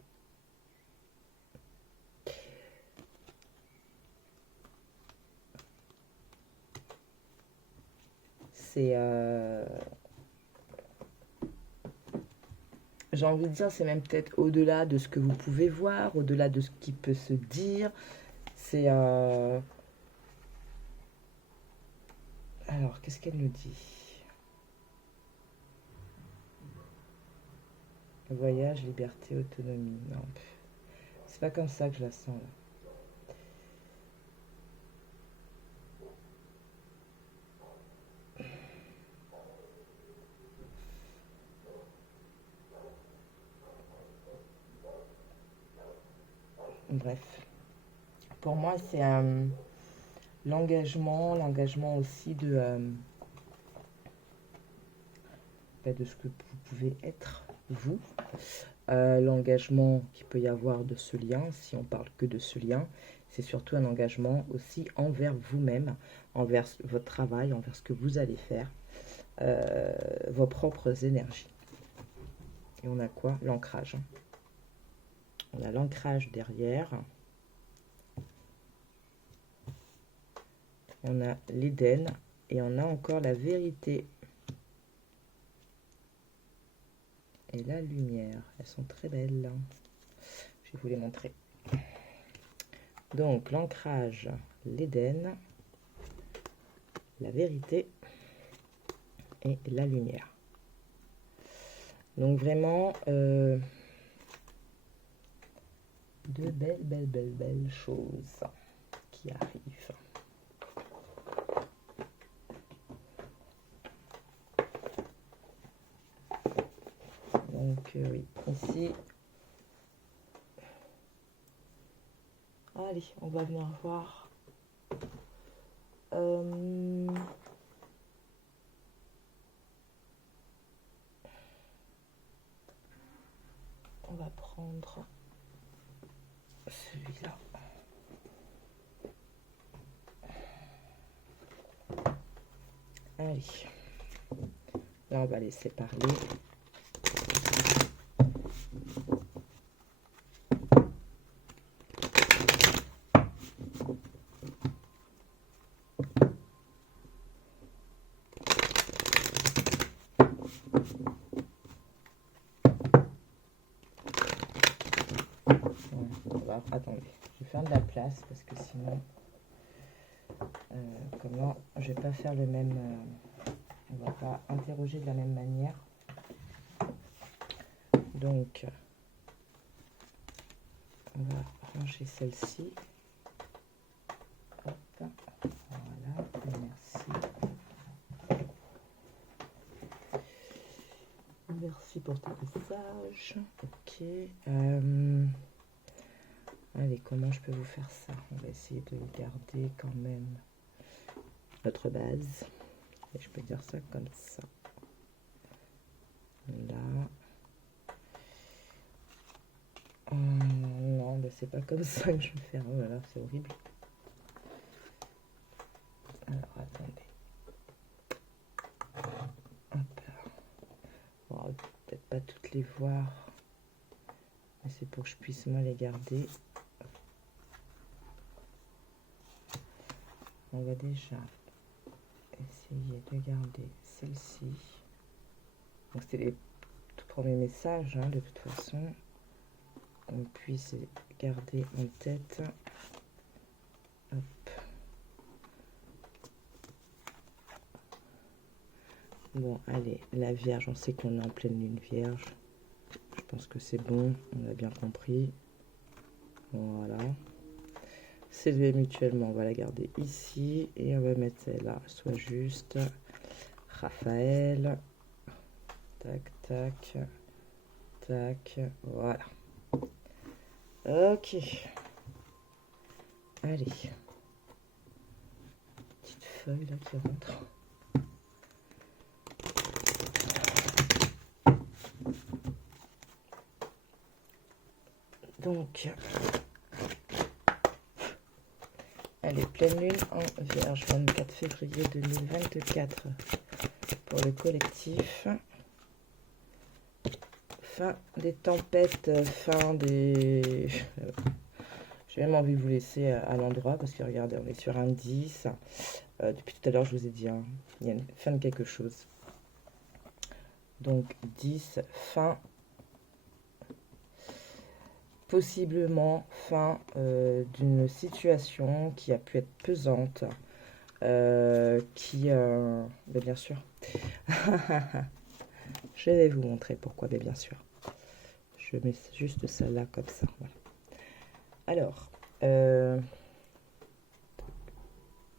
C'est... J'ai envie de dire, c'est même peut-être au-delà de ce que vous pouvez voir, au-delà de ce qui peut se dire. C'est... Alors, qu'est-ce qu'elle nous dit? Voyage, liberté, autonomie. Non, c'est pas comme ça que je la sens là. Bref, pour moi, c'est l'engagement aussi de ce que vous pouvez être, vous. L'engagement qu'il peut y avoir de ce lien, si on parle que de ce lien, c'est surtout un engagement aussi envers vous-même, envers votre travail, envers ce que vous allez faire, vos propres énergies. Et on a quoi? L'ancrage. On a l'ancrage derrière. On a l'Éden et on a encore la vérité et la lumière. Elles sont très belles. Je vais vous les montrer. Donc l'ancrage, l'Éden, la vérité et la lumière. Donc vraiment de belles choses qui arrivent. Donc oui, ici, allez, on va venir voir. On va prendre celui-là. Allez, là on va laisser parler. Attendez, je vais faire de la place parce que sinon, comment je vais pas faire le même, on va pas interroger de la même manière. Donc, on va ranger celle-ci. Hop, voilà, merci. Merci pour ton message. Ok. Allez, comment je peux vous faire ça? On va essayer de garder quand même notre base. Et je peux dire ça comme ça. Là. Non, mais c'est pas comme ça que je vais faire. Oh là là, c'est horrible. Alors, attendez. Hop là. Bon, peut-être pas toutes les voir. Mais c'est pour que je puisse moi les garder. On va déjà essayer de garder celle-ci. Donc c'était les tout premiers messages, hein, de toute façon. On puisse garder en tête. Hop. Bon, allez, la Vierge, on sait qu'on est en pleine lune Vierge. Je pense que c'est bon, on a bien compris. Voilà. S'élever mutuellement, on va la garder ici. Et on va mettre celle-là, soit juste. Raphaël. Tac, tac. Tac, voilà. Ok. Allez. Petite feuille là qui rentre. Donc, allez, pleine lune en Vierge, 24 février 2024 pour le collectif. Fin des tempêtes, fin des... J'ai même envie de vous laisser à l'endroit parce que regardez, on est sur un 10. Depuis tout à l'heure, je vous ai dit, hein, il y a une fin de quelque chose. Donc 10, fin, possiblement fin d'une situation qui a pu être pesante, bien sûr, je vais vous montrer pourquoi, mais bien sûr. Je mets juste ça là, comme ça, voilà. Alors, et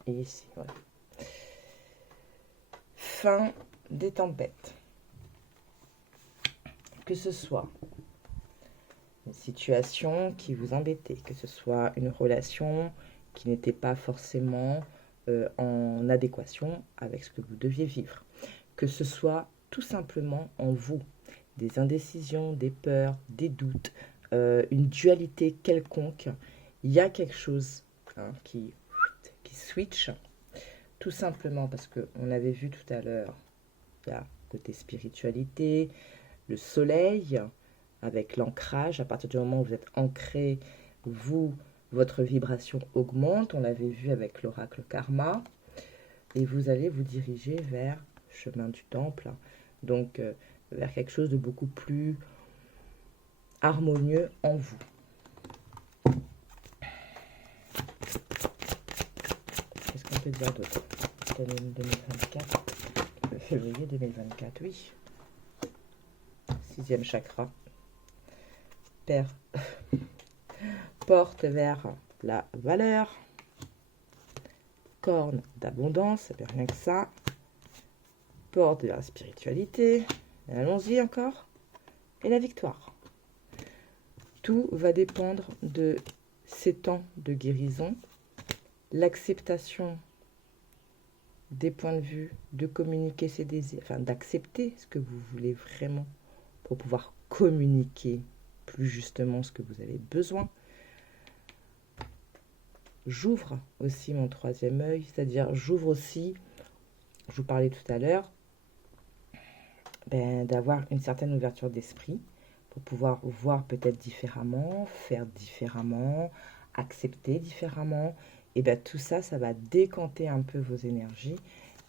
ici, voilà. Fin des tempêtes. Que ce soit une situation qui vous embêtait, que ce soit une relation qui n'était pas forcément en adéquation avec ce que vous deviez vivre, que ce soit tout simplement en vous, des indécisions, des peurs, des doutes, une dualité quelconque, il y a quelque chose qui switch, tout simplement parce qu'on avait vu tout à l'heure, il y a côté spiritualité, le soleil, avec l'ancrage, à partir du moment où vous êtes ancré, votre vibration augmente, on l'avait vu avec l'oracle karma, et vous allez vous diriger vers le chemin du temple, donc vers quelque chose de beaucoup plus harmonieux en vous. Qu'est-ce qu'on peut dire d'autre? L'année 2024, février 2024, oui. 6e chakra. Porte vers la valeur. Corne d'abondance, ça fait rien que ça. Porte vers la spiritualité. Allons-y encore. Et la victoire. Tout va dépendre de ces temps de guérison, l'acceptation des points de vue, de communiquer ses désirs, enfin d'accepter ce que vous voulez vraiment pour pouvoir communiquer plus justement ce que vous avez besoin. J'ouvre aussi mon 3e œil, c'est-à-dire j'ouvre aussi, je vous parlais tout à l'heure, d'avoir une certaine ouverture d'esprit pour pouvoir voir peut-être différemment, faire différemment, accepter différemment. Et tout ça, ça va décanter un peu vos énergies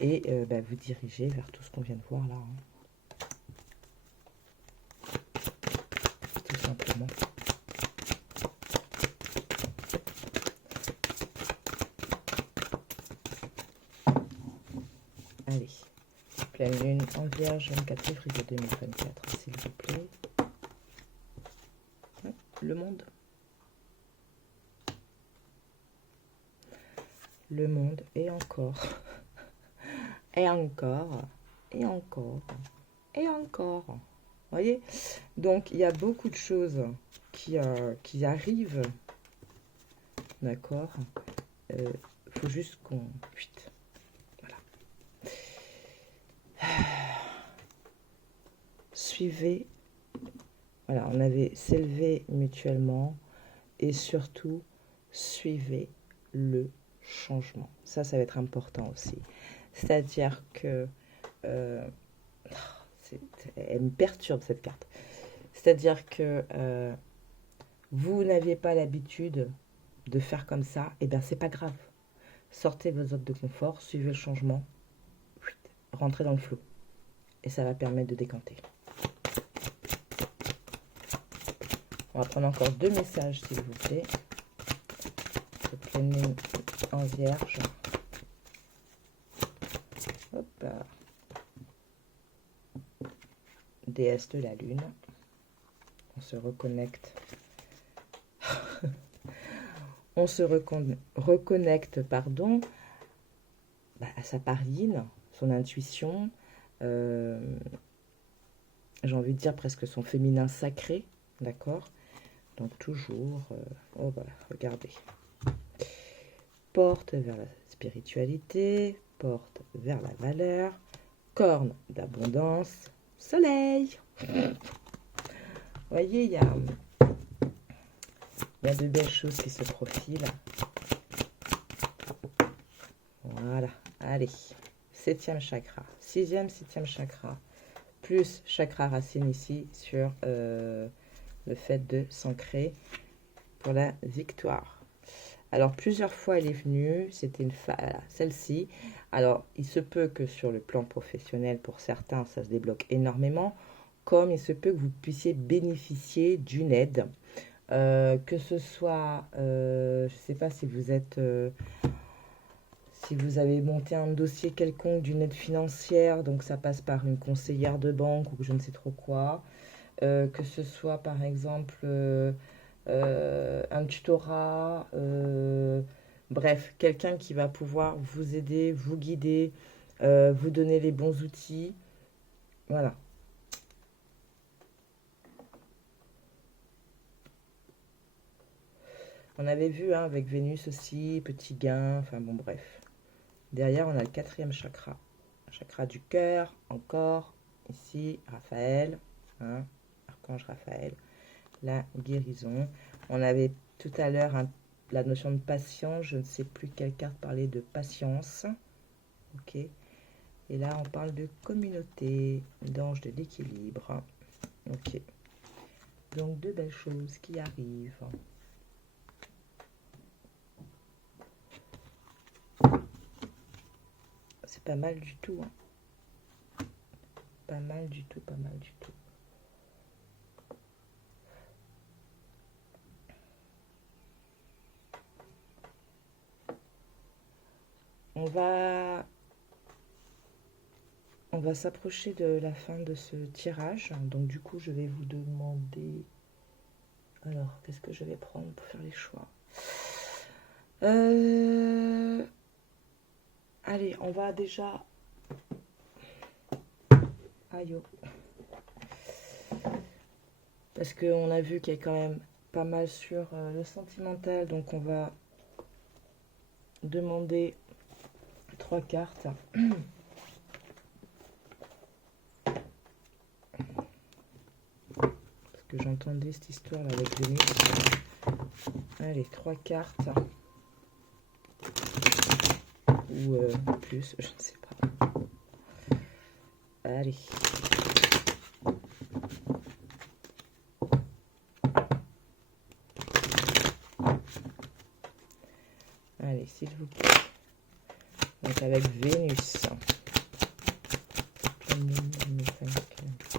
et vous diriger vers tout ce qu'on vient de voir là. Tout simplement. Allez, pleine lune en Vierge, 24 février 2024, s'il vous plaît. Le monde. Le monde, et encore, et encore, et encore, et encore. Vous voyez? Donc, il y a beaucoup de choses qui arrivent. D'accord? Faut juste qu'on... Voilà. Suivez. Voilà, on avait s'élever mutuellement et surtout, suivez le changement. Ça va être important aussi. C'est-à-dire que... elle me perturbe cette carte. C'est-à-dire que vous n'aviez pas l'habitude de faire comme ça, et bien c'est pas grave. Sortez vos zones de confort, suivez le changement, rentrez dans le flot. Et ça va permettre de décanter. On va prendre encore 2 messages, s'il vous plaît. Pleine lune en Vierge. Hop. Déesse de la lune. On se reconnecte. On se reconnecte, pardon, à sa part yin, son intuition, j'ai envie de dire presque son féminin sacré, d'accord? Donc toujours, voilà, regardez. Porte vers la spiritualité, porte vers la valeur, corne d'abondance, soleil. Vous voyez, il y a Il y a de belles choses qui se profilent. Voilà, allez. 7e chakra, 6e, 7e chakra, plus chakra racine ici sur le fait de s'ancrer pour la victoire. Alors, plusieurs fois, elle est venue. C'était celle-ci. Alors, il se peut que sur le plan professionnel, pour certains, ça se débloque énormément. Comme il se peut que vous puissiez bénéficier d'une aide. Que ce soit, je ne sais pas si vous êtes... si vous avez monté un dossier quelconque d'une aide financière, donc ça passe par une conseillère de banque ou je ne sais trop quoi. Que ce soit, par exemple... un tutorat, bref, quelqu'un qui va pouvoir vous aider, vous guider, vous donner les bons outils. Voilà. On avait vu hein, avec Vénus aussi, petit gain, enfin bon bref. Derrière, on a le 4e chakra. Chakra du cœur, encore, ici, Raphaël, hein, archange Raphaël. La guérison. On avait tout à l'heure la notion de patience. Je ne sais plus quelle carte parlait de patience. Ok. Et là, on parle de communauté, d'ange de l'équilibre. Ok. Donc, de belles choses qui arrivent. C'est pas mal du tout. Hein. Pas mal du tout, pas mal du tout. On va s'approcher de la fin de ce tirage. Donc du coup, je vais vous demander... Alors, qu'est-ce que je vais prendre pour faire les choix Allez, on va déjà... Aïe. Parce qu'on a vu qu'il y a quand même pas mal sur le sentimental. Donc on va demander 3 cartes. Parce que j'entendais cette histoire là avec Vénus. Allez, 3 cartes. Ou plus, je ne sais pas. Allez. Allez, s'il vous plaît. Donc avec Vénus.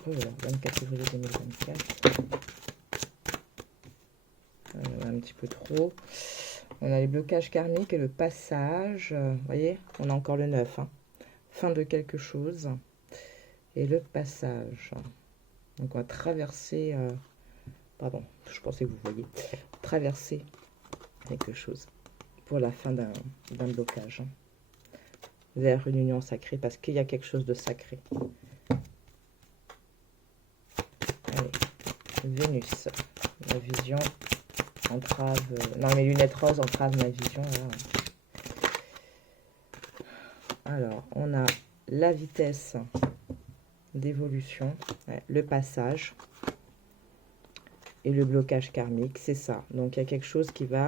24 février 2024. Un petit peu trop. On a les blocages karmiques et le passage. Vous voyez, on a encore le 9. Hein. Fin de quelque chose. Et le passage. Donc on va traverser... pardon, je pensais que vous voyez. Traverser quelque chose pour la fin d'un blocage. Vers une union sacrée parce qu'il y a quelque chose de sacré. Allez, Vénus. La vision entrave... non, mes lunettes roses entravent ma vision. Voilà. Alors, on a la vitesse d'évolution, le passage et le blocage karmique, c'est ça. Donc, il y a quelque chose qui va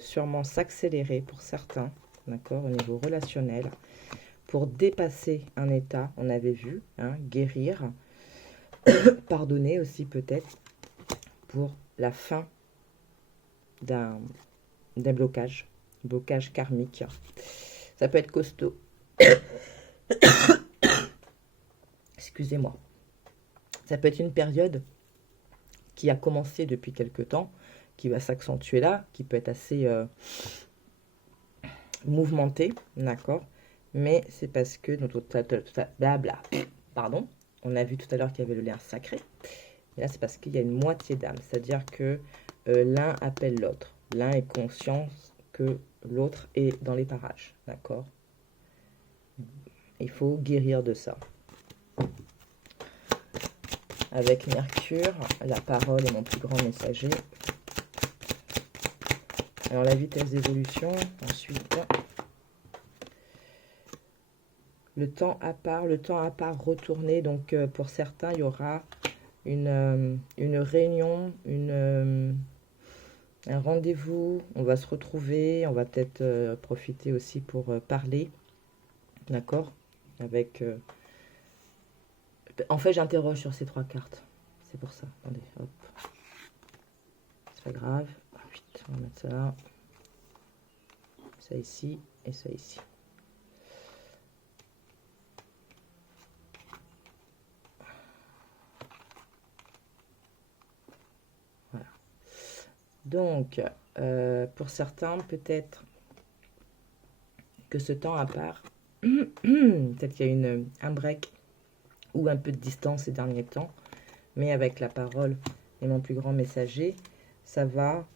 sûrement s'accélérer pour certains, d'accord, au niveau relationnel, pour dépasser un état, on avait vu, hein, guérir, pardonner aussi peut-être, pour la fin d'un blocage karmique. Ça peut être costaud. Excusez-moi. Ça peut être une période qui a commencé depuis quelque temps, qui va s'accentuer là, qui peut être assez mouvementée, d'accord. Mais c'est parce que blabla. Pardon. On a vu tout à l'heure qu'il y avait le lien sacré. Et là, c'est parce qu'il y a une moitié d'âme. C'est-à-dire que l'un appelle l'autre. L'un est conscient que l'autre est dans les parages. D'accord? Il faut guérir de ça. Avec Mercure, la parole est mon plus grand messager. Alors, la vitesse d'évolution. Ensuite, le temps à part retourné. Donc, pour certains, il y aura une réunion, un rendez-vous, on va se retrouver, on va peut-être profiter aussi pour parler, d'accord? Avec... En fait, j'interroge sur ces 3 cartes, c'est pour ça. Attendez, hop, c'est pas grave. Vite, on va mettre ça ici et ça ici. Voilà. Donc, pour certains, peut-être que ce temps à part, peut-être qu'il y a un break ou un peu de distance ces derniers temps, mais avec la parole et mon plus grand messager, ça va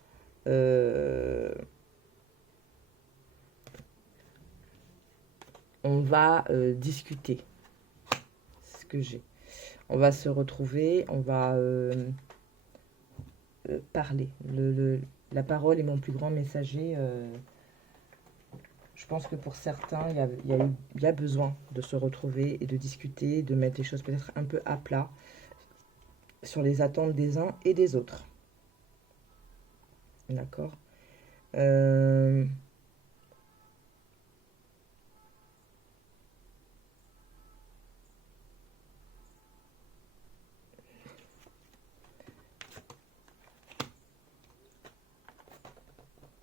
on va discuter. C'est ce que j'ai. On va se retrouver, on va parler. La parole est mon plus grand messager. Je pense que pour certains, il y a besoin de se retrouver et de discuter, de mettre les choses peut-être un peu à plat sur les attentes des uns et des autres. D'accord.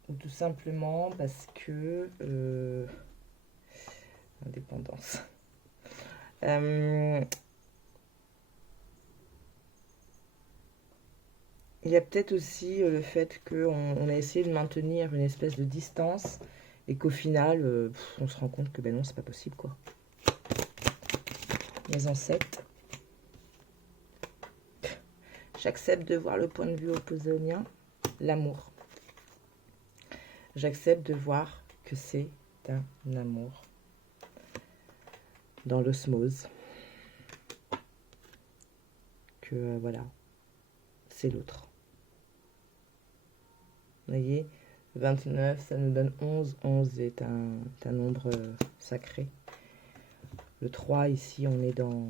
Ou tout simplement parce que... indépendance. Il y a peut-être aussi le fait qu'on a essayé de maintenir une espèce de distance et qu'au final, on se rend compte que ben non, c'est pas possible, quoi. Maison 7. J'accepte de voir le point de vue opposé au mien. L'amour. J'accepte de voir que c'est un amour. Dans l'osmose. Que voilà, c'est l'autre. Vous voyez, 29, ça nous donne 11. 11 est un nombre sacré. Le 3, ici, on est dans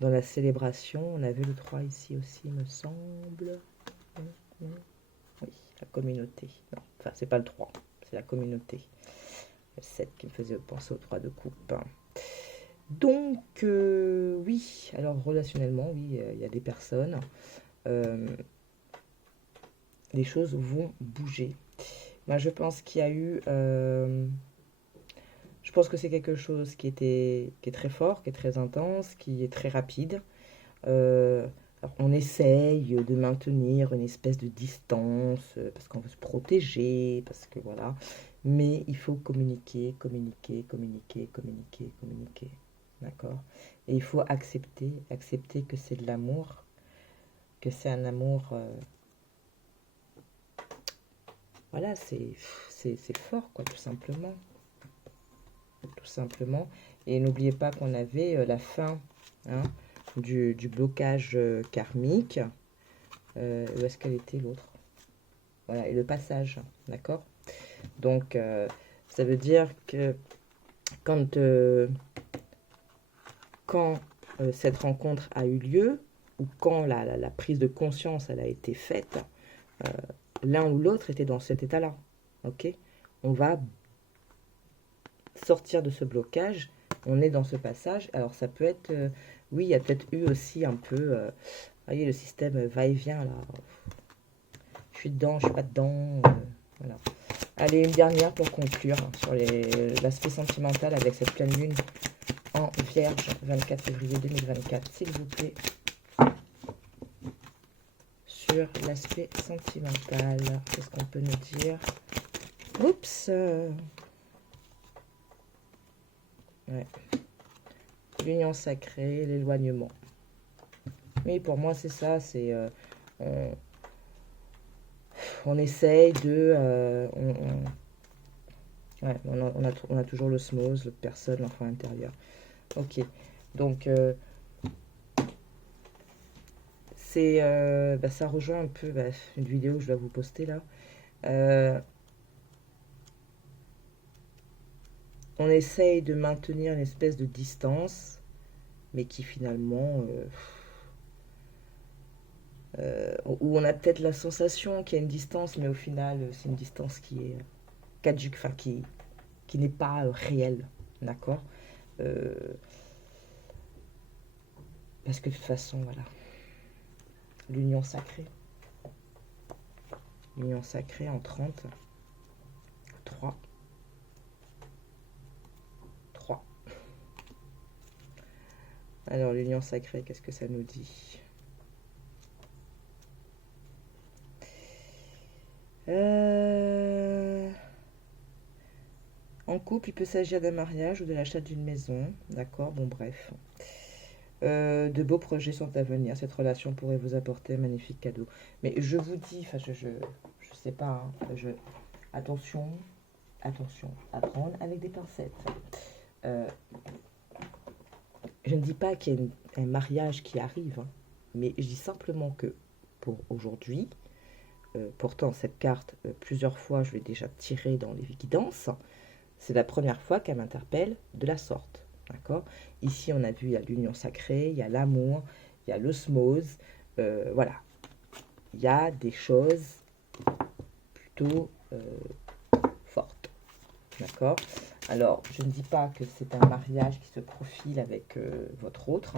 la célébration. On avait le 3 ici aussi, il me semble. Oui, la communauté. Non, enfin, c'est pas le 3, c'est la communauté. Le 7 qui me faisait penser au 3 de coupe. Donc, oui, alors relationnellement, oui, il y a des personnes... les choses vont bouger. Moi, je pense qu'il y a eu... je pense que c'est quelque chose qui est très fort, qui est très intense, qui est très rapide. Alors, on essaye de maintenir une espèce de distance parce qu'on veut se protéger, parce que voilà. Mais il faut communiquer, communiquer, communiquer, communiquer, communiquer. D'accord? Et il faut accepter que c'est de l'amour, que c'est un amour... voilà, c'est fort, quoi, tout simplement. Tout simplement. Et n'oubliez pas qu'on avait la fin du blocage karmique. Où est-ce qu'elle était l'autre? Voilà, et le passage, d'accord? Donc, ça veut dire que quand cette rencontre a eu lieu, ou quand la prise de conscience elle a été faite, l'un ou l'autre était dans cet état-là. Ok? On va sortir de ce blocage. On est dans ce passage. Alors ça peut être... oui, il y a peut-être eu aussi un peu... vous voyez, le système va-et-vient là. Je suis dedans, je suis pas dedans. Voilà. Allez, une dernière pour conclure sur l'aspect sentimental avec cette pleine lune en Vierge, 24 février 2024, s'il vous plaît. Sur l'aspect sentimental, qu'est-ce qu'on peut nous dire? Oups. Ouais. L'union sacrée, l'éloignement. Oui, pour moi, c'est ça. C'est on essaye de... ouais, on a toujours l'osmose, l'autre personne, l'enfant intérieur. Ok. Donc, c'est... ça rejoint un peu une vidéo que je dois vous poster là. On essaye de maintenir une espèce de distance, mais qui finalement... où on a peut-être la sensation qu'il y a une distance, mais au final, c'est une distance qui est caduque, enfin qui n'est pas réelle, d'accord. Euh, Parce que de toute façon, voilà, l'union sacrée, en 30, 3, 3. Alors, l'union sacrée, qu'est-ce que ça nous dit? En couple, il peut s'agir d'un mariage ou de l'achat d'une maison. D'accord, bon bref. De beaux projets sont à venir. Cette relation pourrait vous apporter un magnifique cadeau. Mais je vous dis, enfin je sais pas, hein, attention, attention, à prendre avec des pincettes. Euh, je ne dis pas qu'il y a un mariage qui arrive, hein, mais je dis simplement que pour aujourd'hui, pourtant cette carte, plusieurs fois, je l'ai déjà tirée dans les guidances. C'est la première fois qu'elle m'interpelle de la sorte. D'accord. Ici, on a vu, il y a l'union sacrée, il y a l'amour, il y a l'osmose. Voilà. Il y a des choses plutôt fortes. D'accord. Alors, je ne dis pas que c'est un mariage qui se profile avec votre autre.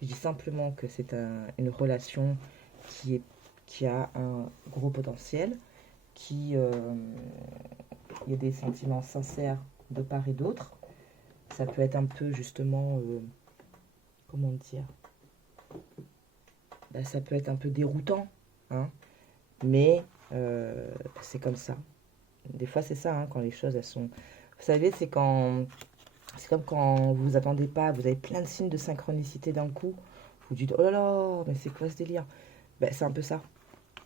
Je dis simplement que c'est une relation qui a un gros potentiel, il y a des sentiments sincères de part et d'autre. Ça peut être un peu justement, comment dire, ben, ça peut être un peu déroutant, hein, mais c'est comme ça. Des fois c'est ça, hein, quand les choses elles sont... Vous savez, c'est comme quand vous attendez pas, vous avez plein de signes de synchronicité d'un coup, vous dites oh là là, mais c'est quoi ce délire? Ben, c'est un peu ça,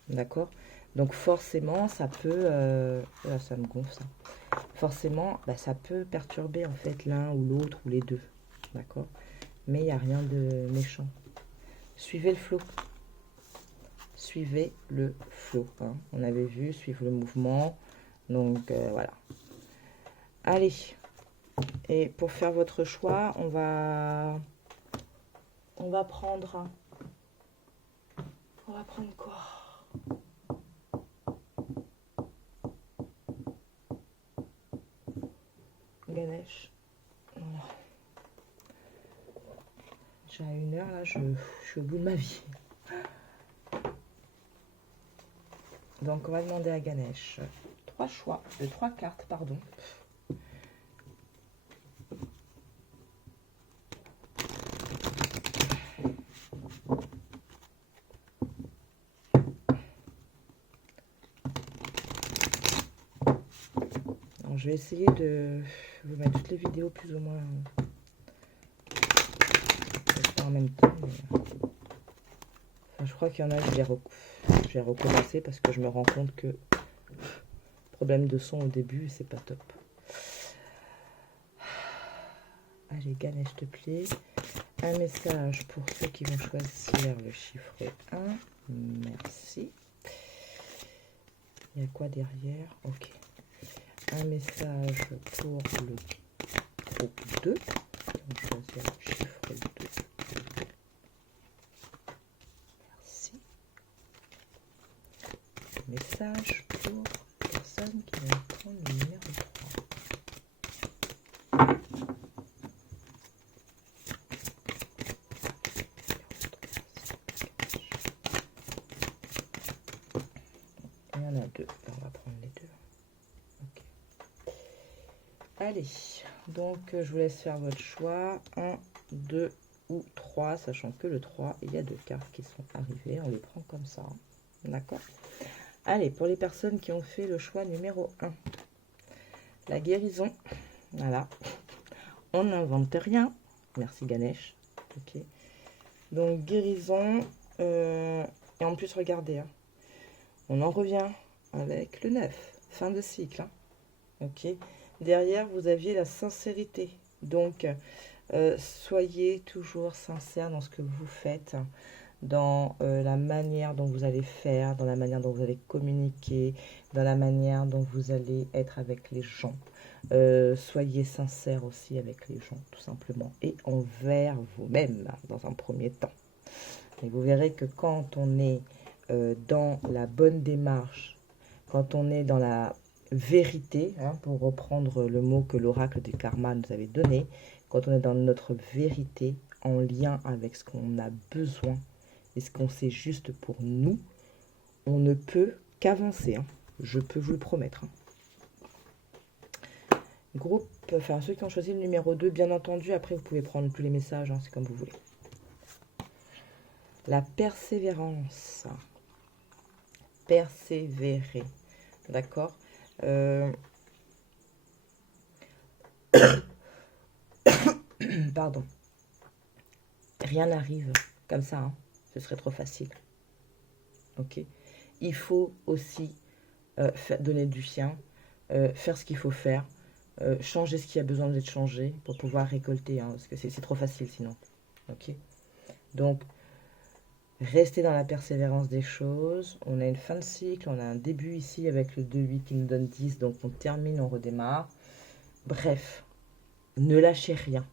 d'accord. Donc forcément ça peut, là, ça me gonfle ça. Forcément, bah, ça peut perturber en fait l'un ou l'autre ou les deux, d'accord. Mais il n'y a rien de méchant. Suivez le flot. Suivez le flot. Hein. On avait vu, suivre le mouvement. Donc voilà. Allez. Et pour faire votre choix, on va prendre. On va prendre quoi? Ganesh. Voilà. J'ai 1 heure là, je suis au bout de ma vie. Donc on va demander à Ganesh 3 cartes, pardon. Alors, je vais essayer de vous mettre toutes les vidéos plus ou moins en même temps. Mais... Enfin, je crois qu'il y en a, je vais recommencer parce que je me rends compte que problème de son au début, c'est pas top. Allez, Ganesh, s'il te plaît. Un message pour ceux qui vont choisir le chiffre 1. Merci. Il y a quoi derrière? Ok. Un message pour le groupe 2. On va choisir le chiffre 2. Merci. Message pour les personnes qui vont prendre le numéro 3. Il y en a 2. On va prendre les 2. Ok. Allez, donc je vous laisse faire votre choix. 1, 2 ou 3, sachant que le 3, il y a 2 cartes qui sont arrivées. On les prend comme ça. D'accord. Allez, pour les personnes qui ont fait le choix numéro 1. La guérison. Voilà. On n'invente rien. Merci Ganesh. Ok. Donc guérison. Et en plus, regardez. Hein, on en revient avec le 9. Fin de cycle. Hein, ok. Derrière, vous aviez la sincérité. Donc, soyez toujours sincère dans ce que vous faites, dans la manière dont vous allez faire, dans la manière dont vous allez communiquer, dans la manière dont vous allez être avec les gens. Soyez sincère aussi avec les gens, tout simplement. Et envers vous-même, dans un premier temps. Et vous verrez que quand on est dans la bonne démarche, quand on est dans la vérité, hein, pour reprendre le mot que l'oracle du karma nous avait donné, quand on est dans notre vérité, en lien avec ce qu'on a besoin et ce qu'on sait juste pour nous, on ne peut qu'avancer, hein. Je peux vous le promettre, hein. Groupe, enfin ceux qui ont choisi le numéro 2, bien entendu, après vous pouvez prendre tous les messages, hein, c'est comme vous voulez. La persévérance. Persévérer. D'accord. Pardon. Rien n'arrive comme ça, hein. Ce serait trop facile. Ok. Il faut aussi donner du sien, faire ce qu'il faut faire, changer ce qui a besoin d'être changé pour pouvoir récolter, hein, parce que c'est trop facile sinon. Ok. Donc, rester dans la persévérance des choses. On a une fin de cycle, on a un début ici avec le 2-8 qui nous donne 10, donc on termine, on redémarre. Bref, ne lâchez rien.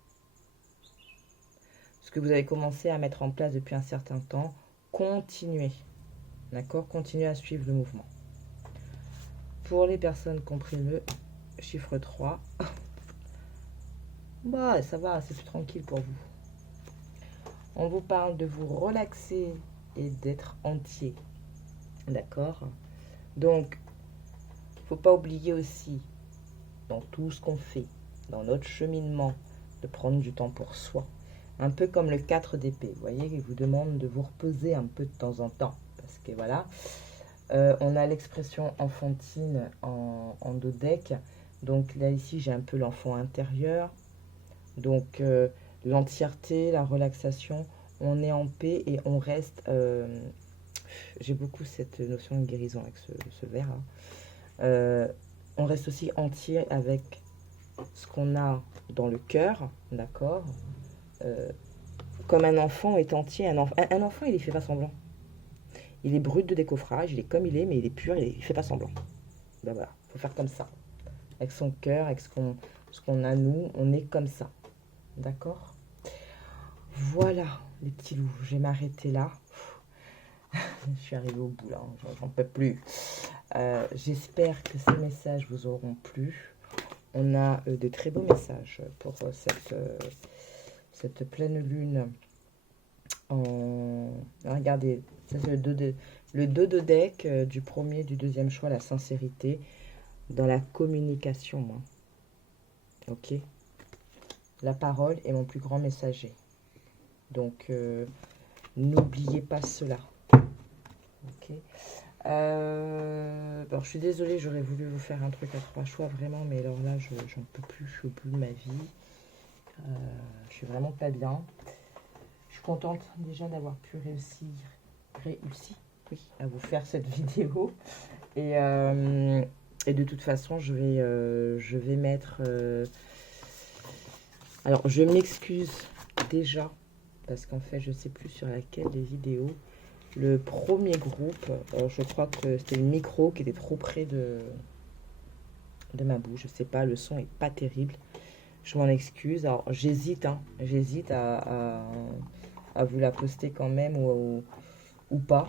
Ce que vous avez commencé à mettre en place depuis un certain temps, continuez. D'accord? Continuez à suivre le mouvement. Pour les personnes qui ont pris le chiffre 3, bah, ça va, c'est plus tranquille pour vous. On vous parle de vous relaxer et d'être entier. D'accord? Donc, il ne faut pas oublier aussi, dans tout ce qu'on fait, dans notre cheminement, de prendre du temps pour soi. Un peu comme le 4 d'épée. Vous voyez, il vous demande de vous reposer un peu de temps en temps. Parce que voilà, on a l'expression enfantine en dos deck. Donc là, ici, j'ai un peu l'enfant intérieur. Donc, l'entièreté, la relaxation, on est en paix et on reste... j'ai beaucoup cette notion de guérison avec ce verre. Hein. On reste aussi entier avec ce qu'on a dans le cœur, d'accord, comme un enfant est entier. Un enfant, il ne fait pas semblant. Il est brut de décoffrage, il est comme il est, mais il est pur, il ne fait pas semblant. Ben voilà, il faut faire comme ça. Avec son cœur, avec ce qu'on a nous, on est comme ça. D'accord? Voilà, les petits loups, je vais m'arrêter là. Je suis arrivée au bout là, j'en peux plus. J'espère que ces messages vous auront plu. On a de très beaux messages pour cette pleine lune. Regardez, ça c'est le dos de deck du premier, du deuxième choix, la sincérité dans la communication. Moi. Ok. La parole est mon plus grand messager. Donc, n'oubliez pas cela. Ok. Alors, je suis désolée, j'aurais voulu vous faire un truc à 3 choix, vraiment, mais alors là, j'en peux plus, je suis au bout de ma vie. Je suis vraiment pas bien. Je suis contente déjà d'avoir pu réussi, oui, à vous faire cette vidéo. Et de toute façon, je vais mettre... Alors, je m'excuse déjà, parce qu'en fait, je ne sais plus sur laquelle des vidéos. Le premier groupe, je crois que c'était le micro qui était trop près de ma bouche. Je ne sais pas, le son est pas terrible. Je m'en excuse. Alors, j'hésite à vous la poster quand même ou pas.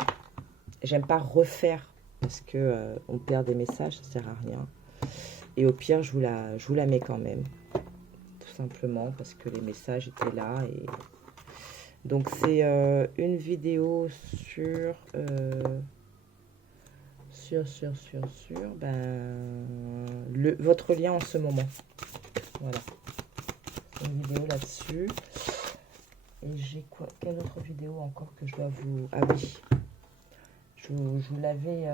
J'aime pas refaire parce que on perd des messages, ça sert à rien. Et au pire, je vous la mets quand même. Tout simplement parce que les messages étaient là. Et donc, c'est une vidéo sur... votre lien en ce moment. Voilà. Une vidéo là-dessus. Et j'ai quoi? Quelle autre vidéo encore que je dois vous... Ah oui. Je vous l'avais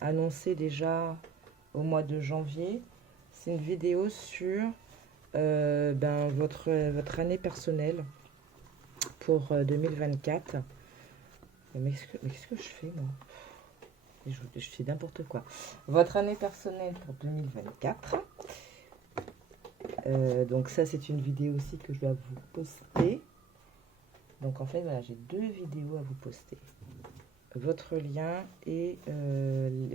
annoncé déjà au mois de janvier. C'est une vidéo sur votre année personnelle pour 2024. Mais qu'est-ce que je fais, moi? Je fais n'importe quoi. Votre année personnelle pour 2024. Donc ça, c'est une vidéo aussi que je dois vous poster. Donc en fait, voilà, j'ai 2 vidéos à vous poster. Votre lien et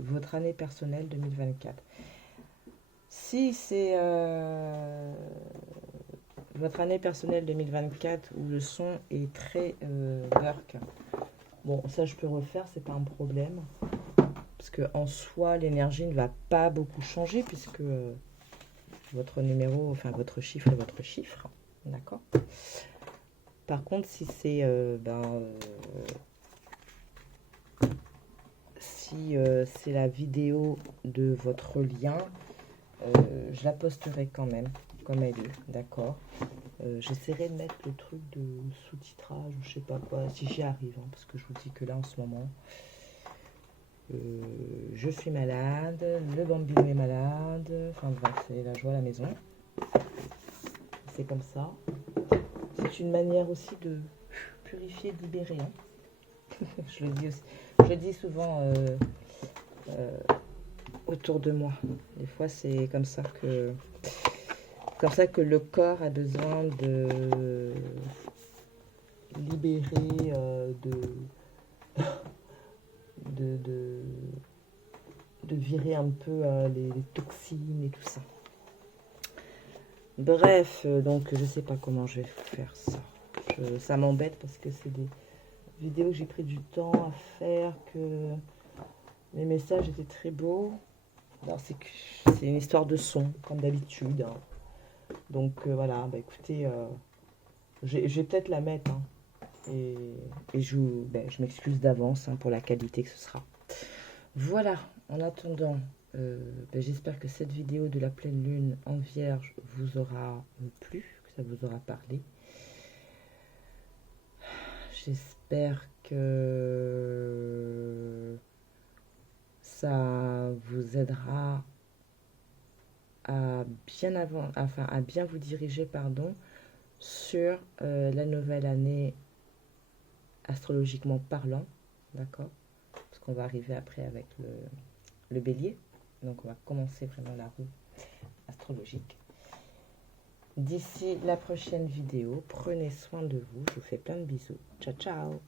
votre année personnelle 2024. Si c'est votre année personnelle 2024 où le son est très dark, Bon, ça je peux refaire, c'est pas un problème. Parce que en soi, l'énergie ne va pas beaucoup changer puisque votre numéro, enfin votre chiffre est votre chiffre. D'accord. Par contre, si c'est si c'est la vidéo de votre lien, je la posterai quand même, comme elle est, d'accord. J'essaierai de mettre le truc de sous-titrage ou je sais pas quoi, si j'y arrive, hein, parce que je vous dis que là en ce moment, je suis malade, le bambino est malade, enfin bref, c'est la joie à la maison. C'est comme ça. C'est une manière aussi de purifier, de libérer. Hein. Je le dis souvent autour de moi. Des fois, c'est comme ça que le corps a besoin de libérer, de virer un peu les toxines et tout ça. Bref, donc je sais pas comment je vais faire ça. Ça m'embête parce que c'est des vidéos que j'ai pris du temps à faire, que les messages étaient très beaux. Alors c'est une histoire de son, comme d'habitude. Hein. Donc voilà, bah écoutez, je vais peut-être la mettre. Hein. Et je m'excuse d'avance hein, pour la qualité que ce sera. Voilà, en attendant, j'espère que cette vidéo de la pleine lune en vierge vous aura plu, que ça vous aura parlé. J'espère que ça vous aidera à bien vous diriger, sur la nouvelle année astrologiquement parlant, d'accord? Parce qu'on va arriver après avec le bélier, donc on va commencer vraiment la roue astrologique. D'ici la prochaine vidéo, prenez soin de vous, je vous fais plein de bisous. Ciao, ciao!